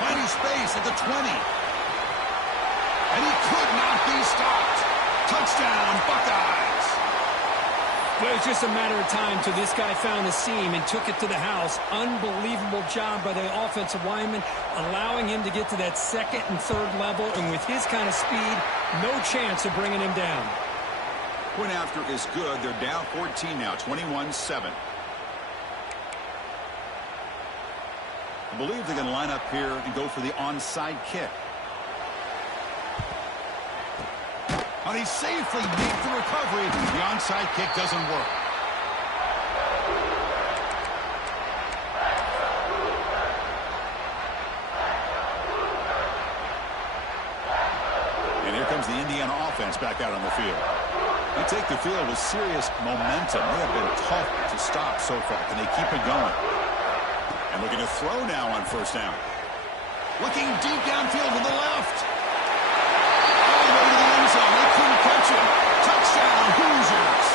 Finding space at the 20. And he could not be stopped. Touchdown, Buckeyes. Well, it was just a matter of time till this guy found the seam and took it to the house. Unbelievable job by the offensive lineman, allowing him to get to that second and third level. And with his kind of speed, no chance of bringing him down. Point after is good. They're down 14 now, 21-7. I believe they're going to line up here and go for the onside kick. And he safely made the recovery. The onside kick doesn't work. And here comes the Indiana offense back out on the field. They take the field with serious momentum. They have been tough to stop so far. Can they keep it going? And looking to throw now on first down. Looking deep downfield to the left. All the way to the end zone. They couldn't catch him. Touchdown, Hoosiers.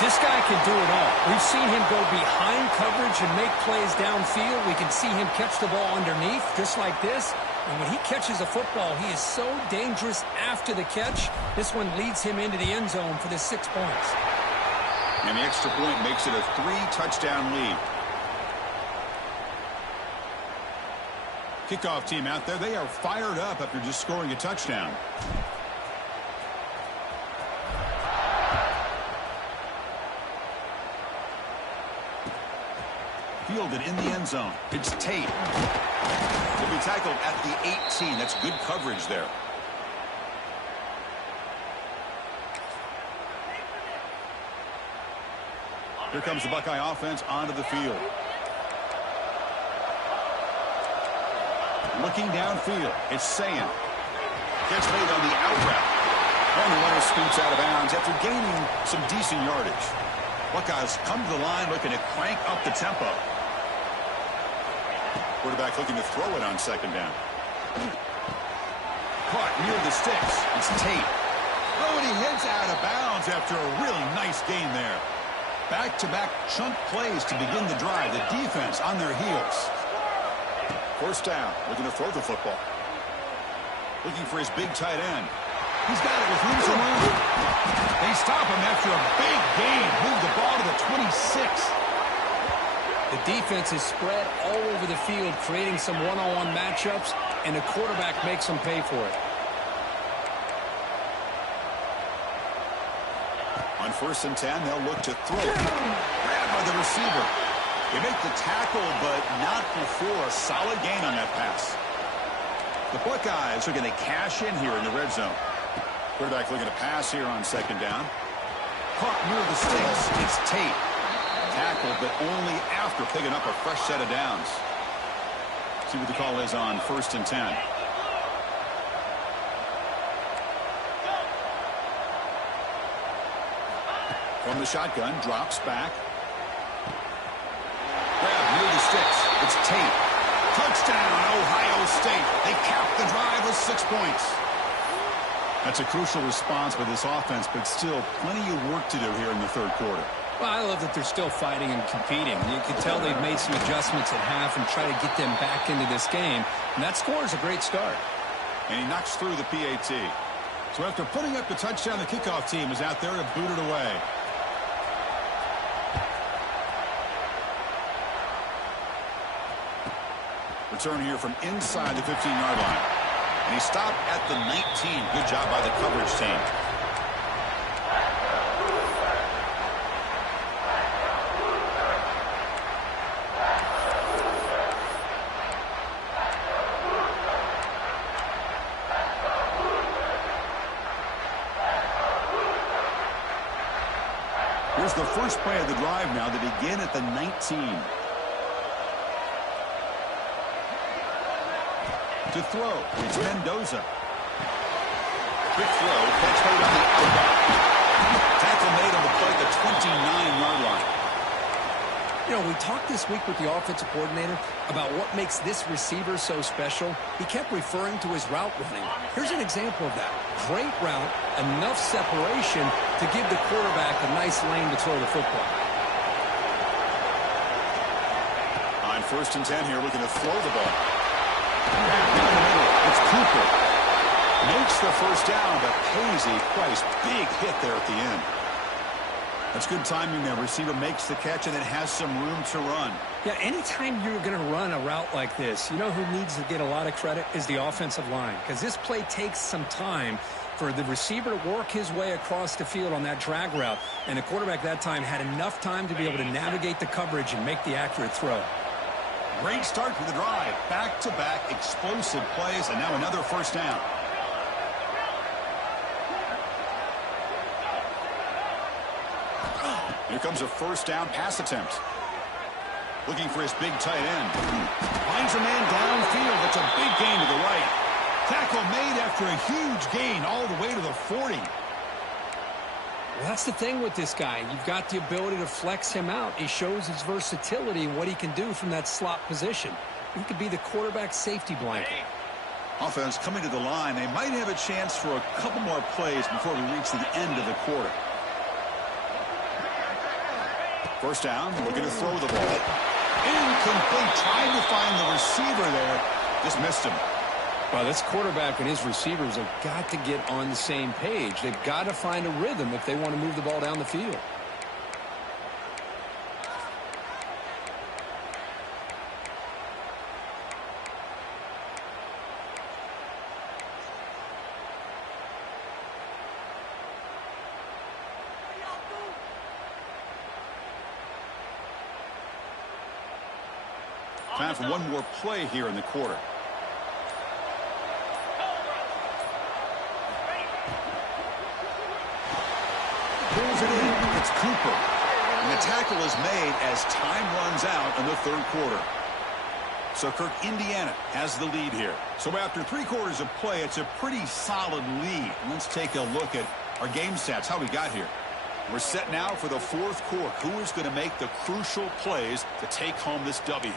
This guy can do it all. We've seen him go behind coverage and make plays downfield. We can see him catch the ball underneath, just like this. And when he catches a football, he is so dangerous after the catch. This one leads him into the end zone for the 6 points. And the extra point makes it a 3-touchdown lead. Kickoff team out there. They are fired up after just scoring a touchdown. Fielded in the end zone. It's Tate. Will be tackled at the 18. That's good coverage there. Here comes the Buckeye offense onto the field. Looking downfield, it's Sayin. Gets made on the out route. And the runner scoots out of bounds after gaining some decent yardage. Buckeyes come to the line looking to crank up the tempo. Quarterback looking to throw it on second down. Caught near the sticks. It's Tate. Oh, and he heads out of bounds after a really nice gain there. Back-to-back chunk plays to begin the drive. The defense on their heels. First down, looking to throw the football. Looking for his big tight end. He's got it with room to move. They stop him after a big gain. Move the ball to the 26. The defense is spread all over the field, creating some one-on-one matchups, and the quarterback makes them pay for it. On 1st and 10, they'll look to throw. Grabbed by the receiver. They make the tackle, but not before a solid gain on that pass. The Buckeyes are going to cash in here in the red zone. Quarterback looking to pass here on second down. Caught near the sticks. It's Tate. Tackled, but only after picking up a fresh set of downs. See what the call is on 1st and 10. From the shotgun, drops back. Grab near the sticks. It's Tate. Touchdown, Ohio State. They cap the drive with 6 points. That's a crucial response by this offense, but still plenty of work to do here in the third quarter. Well, I love that they're still fighting and competing. You can tell they've made some adjustments at half and try to get them back into this game. And that score is a great start. And he knocks through the PAT. So after putting up the touchdown, the kickoff team is out there to boot it away. Return here from inside the 15-yard line. And he stopped at the 19. Good job by the coverage team. Here's the first play of the drive now. They begin at the 19. To throw, it's Mendoza. Quick throw, catch made on the outback. Tackle made on the play at the 29-yard line. You know, we talked this week with the offensive coordinator about what makes this receiver so special. He kept referring to his route running. Here's an example of that. Great route, enough separation to give the quarterback a nice lane to throw the football. On 1st and 10 here, looking to throw the ball. It's Cooper. Makes the first down, but pays a price. Big hit there at the end. That's good timing there. Receiver makes the catch and it has some room to run. Yeah, anytime you're going to run a route like this, you know who needs to get a lot of credit is the offensive line. Because this play takes some time for the receiver to work his way across the field on that drag route. And the quarterback that time had enough time to be able to navigate the coverage and make the accurate throw. Great start to the drive. Back-to-back explosive plays, and now another first down. Here comes a first down pass attempt. Looking for his big tight end. Finds a man downfield. That's a big gain to the right. Tackle made after a huge gain all the way to the 40. Well, that's the thing with this guy. You've got the ability to flex him out. He shows his versatility and what he can do from that slot position. He could be the quarterback safety blanket. Offense coming to the line. They might have a chance for a couple more plays before we reach the end of the quarter. First down, looking to throw the ball. Incomplete, trying to find the receiver there. Just missed him. Well, this quarterback and his receivers have got to get on the same page. They've got to find a rhythm if they want to move the ball down the field. Time for one more play here in the quarter. Pulls it in. It's Cooper. And the tackle is made as time runs out in the third quarter. So, Kirk, Indiana has the lead here. So after 3 quarters of play, it's a pretty solid lead. Let's take a look at our game stats, how we got here. We're set now for the fourth quarter. Who is going to make the crucial plays to take home this W?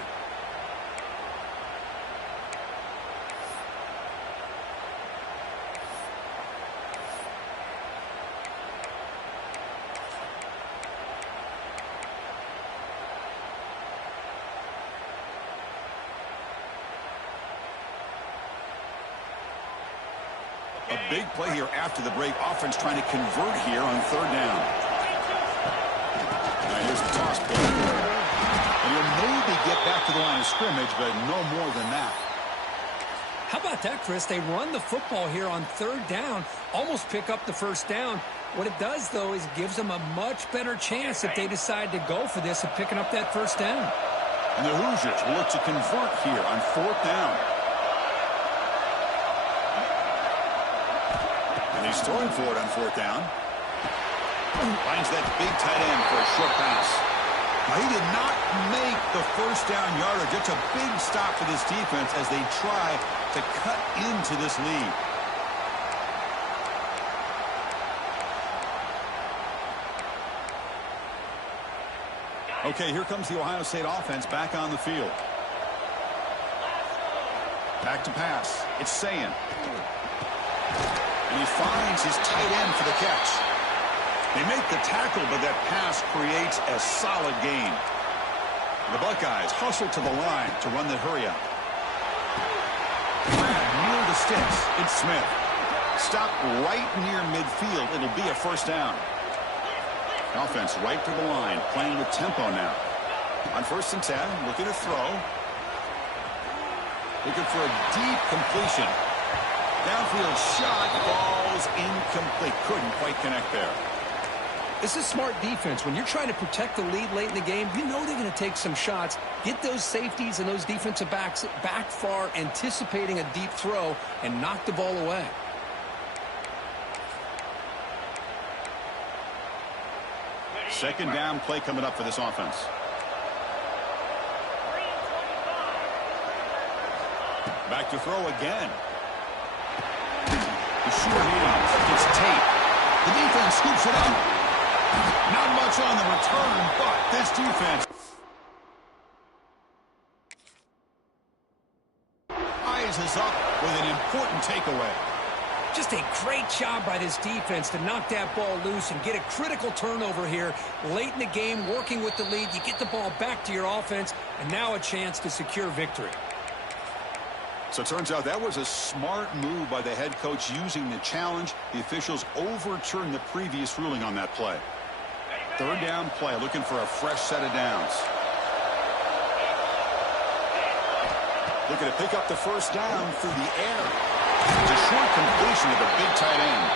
A big play here after the break. Offense trying to convert here on third down. Now here's the toss play. And he'll maybe get back to the line of scrimmage, but no more than that. How about that, Chris? They run the football here on third down, almost pick up the first down. What it does, though, is it gives them a much better chance if they decide to go for this of picking up that first down. And the Hoosiers will look to convert here on fourth down. And he's throwing for it on fourth down. Finds that big tight end for a short pass. Now, he did not make the first down yardage. It's a big stop for this defense as they try to cut into this lead. Okay, here comes the Ohio State offense back on the field. Back to pass. It's Sayin. And he finds his tight end for the catch. They make the tackle, but that pass creates a solid gain. The Buckeyes hustle to the line to run the hurry up. Near the sticks. It's Smith. Stop right near midfield. It'll be a first down. Offense right to the line, playing with tempo now. On 1st and 10, looking to throw. Looking for a deep completion. Downfield shot, falls incomplete. Couldn't quite connect there. This is smart defense. When you're trying to protect the lead late in the game, you know they're going to take some shots. Get those safeties and those defensive backs back far, anticipating a deep throw, and knock the ball away. Second down play coming up for this offense. Back to throw again. The short hands. It's Tate. The defense scoops it up. Not much on the return, but this defense rises up with an important takeaway. Just a great job by this defense to knock that ball loose and get a critical turnover here. Late in the game, working with the lead, you get the ball back to your offense, and now a chance to secure victory. So it turns out that was a smart move by the head coach using the challenge. The officials overturned the previous ruling on that play. Third down play, looking for a fresh set of downs. Looking to pick up the first down through the air. It's a short completion to the big tight end.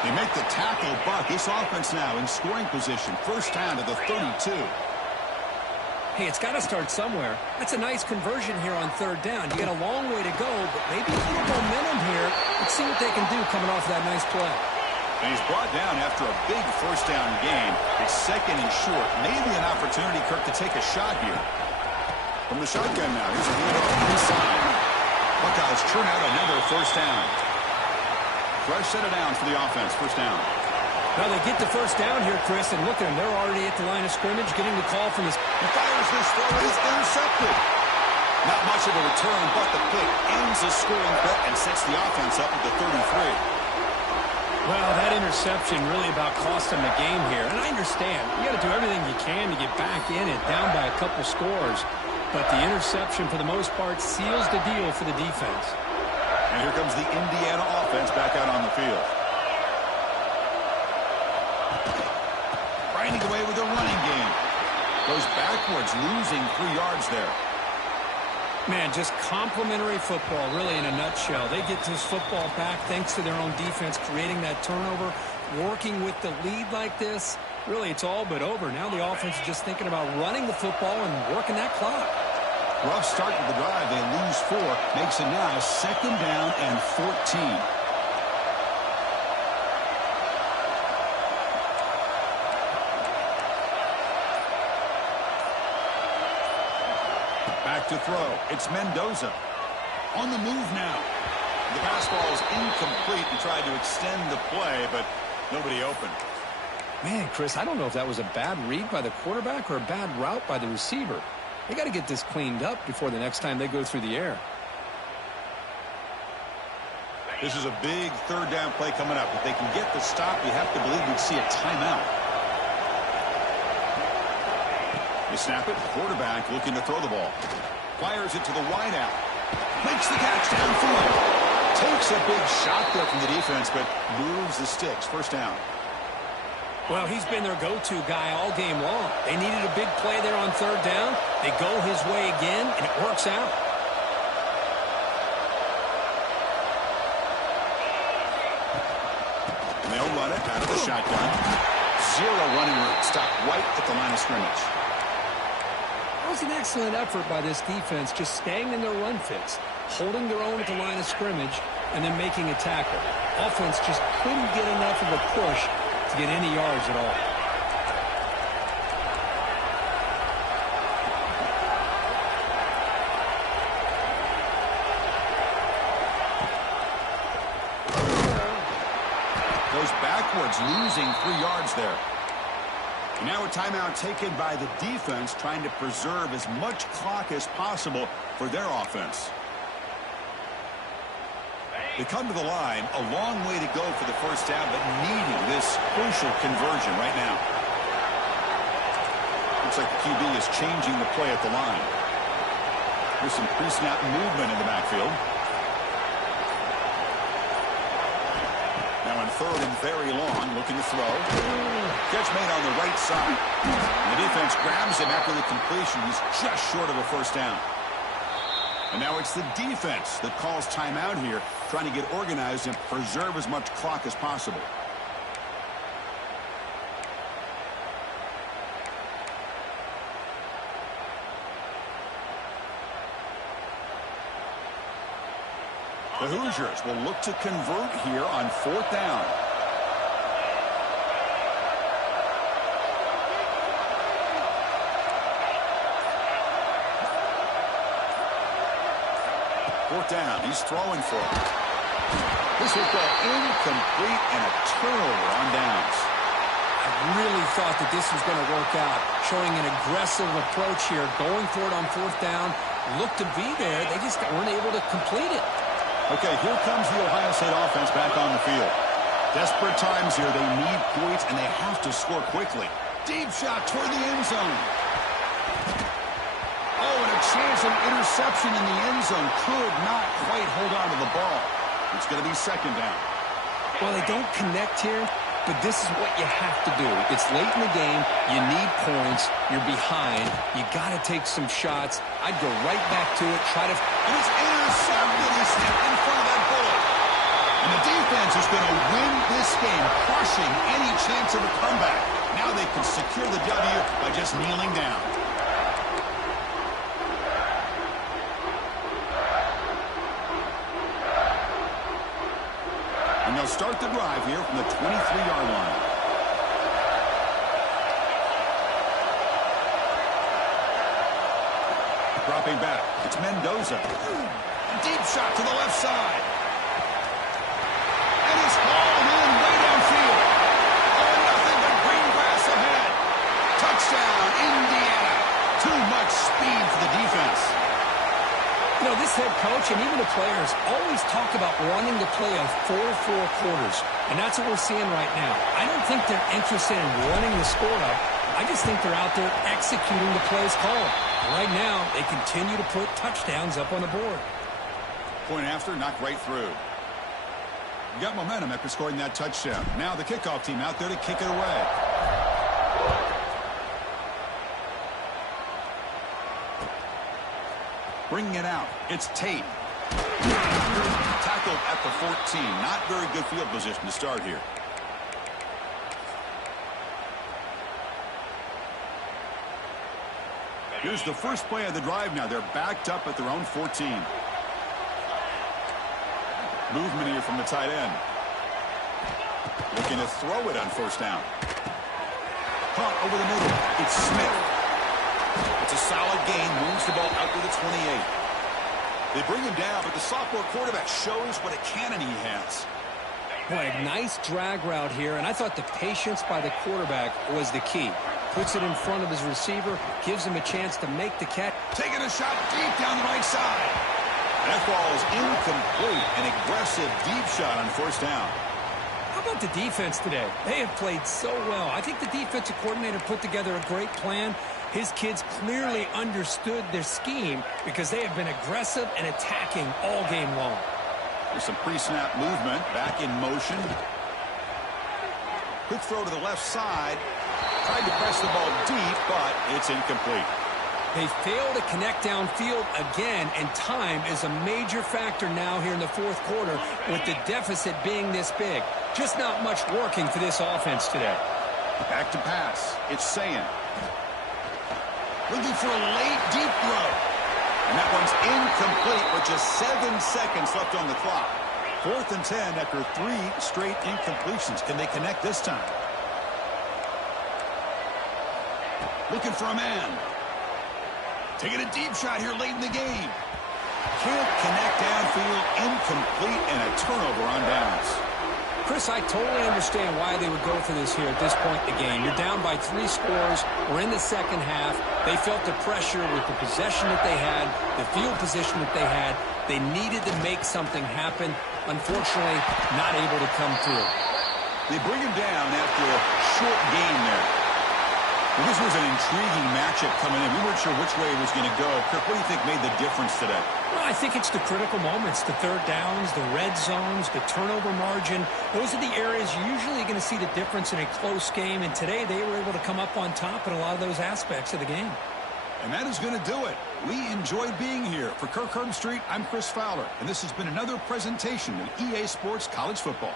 They make the tackle, but this offense now in scoring position. First down to the 32. Hey, it's got to start somewhere. That's a nice conversion here on third down. You got a long way to go, but maybe a little momentum here. Let's see what they can do coming off that nice play. And he's brought down after a big first down gain. It's second and short. Maybe an opportunity, Kirk, to take a shot here. From the shotgun now. Here's a handoff inside. Buckeyes churn out another first down. Fresh set of downs for the offense. First down. Now they get the first down here, Chris, and look at them. They're already at the line of scrimmage, getting the call from this. He fires this throw. It's intercepted. Not much of a return, but the pick ends the scoring threat and sets the offense up at the 33. Well, that interception really about cost them the game here. And I understand. You got to do everything you can to get back in it, down by a couple scores. But the interception, for the most part, seals the deal for the defense. And here comes the Indiana offense back out on the field. Grinding away with a running game. Goes backwards, losing 3 yards there. Man, just complimentary football, really, in a nutshell. They get this football back thanks to their own defense, creating that turnover, working with the lead like this. Really, it's all but over. Now the offense is just thinking about running the football and working that clock. Rough start to the drive. They lose 4. Makes it now second down and 14. Back to throw. It's Mendoza. On the move now. The pass ball is incomplete and tried to extend the play, but nobody open. Man, Chris, I don't know if that was a bad read by the quarterback or a bad route by the receiver. They got to get this cleaned up before the next time they go through the air. This is a big third down play coming up. If they can get the stop, you have to believe we'd see a timeout. They snap it. Quarterback looking to throw the ball. Fires it to the wideout. Makes the catch downfield. Takes a big shot there from the defense, but moves the sticks. First down. Well, he's been their go-to guy all game long. They needed a big play there on third down. They go his way again, and it works out. And they'll run it out of the shotgun. 0 running room. Stop right at the line of scrimmage. That was an excellent effort by this defense, just staying in their run fits, holding their own at the line of scrimmage, and then making a tackle. Offense just couldn't get enough of a push to get any yards at all. Goes backwards, losing 3 yards there. Now a timeout taken by the defense, trying to preserve as much clock as possible for their offense. They come to the line, a long way to go for the first down, but needing this crucial conversion right now. Looks like the QB is changing the play at the line. There's some pre-snap movement in the backfield. Now on 3rd and very long, looking to throw. Catch made on the right side. And the defense grabs him after the completion. He's just short of a first down. And now it's the defense that calls timeout here, trying to get organized and preserve as much clock as possible. The Hoosiers will look to convert here on 4th down. Fourth down. He's throwing for it. This will go incomplete and a turnover on downs. I really thought that this was going to work out, showing an aggressive approach here, going for it on 4th down. Looked to be there. They just weren't able to complete it. Okay, here comes the Ohio State offense back on the field. Desperate times here. They need points, and they have to score quickly. Deep shot toward the end zone. Oh, and a chance of interception in the end zone. Could not quite hold on to the ball. It's going to be 2nd down. Well, they don't connect here, but this is what you have to do. It's late in the game. You need points. You're behind. You got to take some shots. I'd go right back to it. Try to... And it's intercepted. He stepped in front of that bullet. And the defense is going to win this game, crushing any chance of a comeback. Now they can secure the W by just kneeling down. And they'll start the drive here from the 23-yard line. Dropping back. It's Mendoza. Deep shot to the left side. And it's hauled in way downfield. Oh, nothing but green grass ahead. Touchdown, Indiana. Too much speed for the defense. You know, this head coach and even the players always talk about wanting to play a 4-4 quarters, and that's what we're seeing right now. I don't think they're interested in running the score up. I just think they're out there executing the plays called. Right now, they continue to put touchdowns up on the board. Point after, knocked right through. You got momentum after scoring that touchdown. Now the kickoff team out there to kick it away. Bringing it out, it's Tate. Tackled at the 14. Not very good field position to start here. Here's the first play of the drive now. They're backed up at their own 14. Movement here from the tight end. Looking to throw it on 1st down. Caught over the middle. It's Smith. It's a solid gain. Moves the ball out to the 28. They bring him down, but the sophomore quarterback shows what a cannon he has. Boy, a nice drag route here, and I thought the patience by the quarterback was the key. Puts it in front of his receiver, gives him a chance to make the catch. Taking a shot deep down the right side. That ball is incomplete. An aggressive deep shot on 1st down. How about the defense today? They have played so well. I think the defensive coordinator put together a great plan. His kids clearly understood their scheme because they have been aggressive and attacking all game long. There's some pre-snap movement. Back in motion. Quick throw to the left side. Tried to press the ball deep, but it's incomplete. They fail to connect downfield again, and time is a major factor now here in the 4th quarter with the deficit being this big. Just not much working for this offense today. Back to pass. It's Sayin. Looking for a late deep throw. And that one's incomplete with just 7 seconds left on the clock. 4th and 10 after 3 straight incompletions. Can they connect this time? Looking for a man. Taking a deep shot here late in the game. Can't connect downfield. Incomplete and a turnover on downs. Chris, I totally understand why they would go for this here at this point in the game. You're down by 3 scores. We're in the second half. They felt the pressure with the possession that they had, the field position that they had. They needed to make something happen. Unfortunately, not able to come through. They bring him down after a short game there. Well, this was an intriguing matchup coming in. We weren't sure which way it was going to go. Kirk, what do you think made the difference today? Well, I think it's the critical moments, the third downs, the red zones, the turnover margin. Those are the areas you're usually going to see the difference in a close game, and today they were able to come up on top in a lot of those aspects of the game. And that is going to do it. We enjoyed being here. For Kirk Herbstreit, I'm Chris Fowler, and this has been another presentation of EA Sports College Football.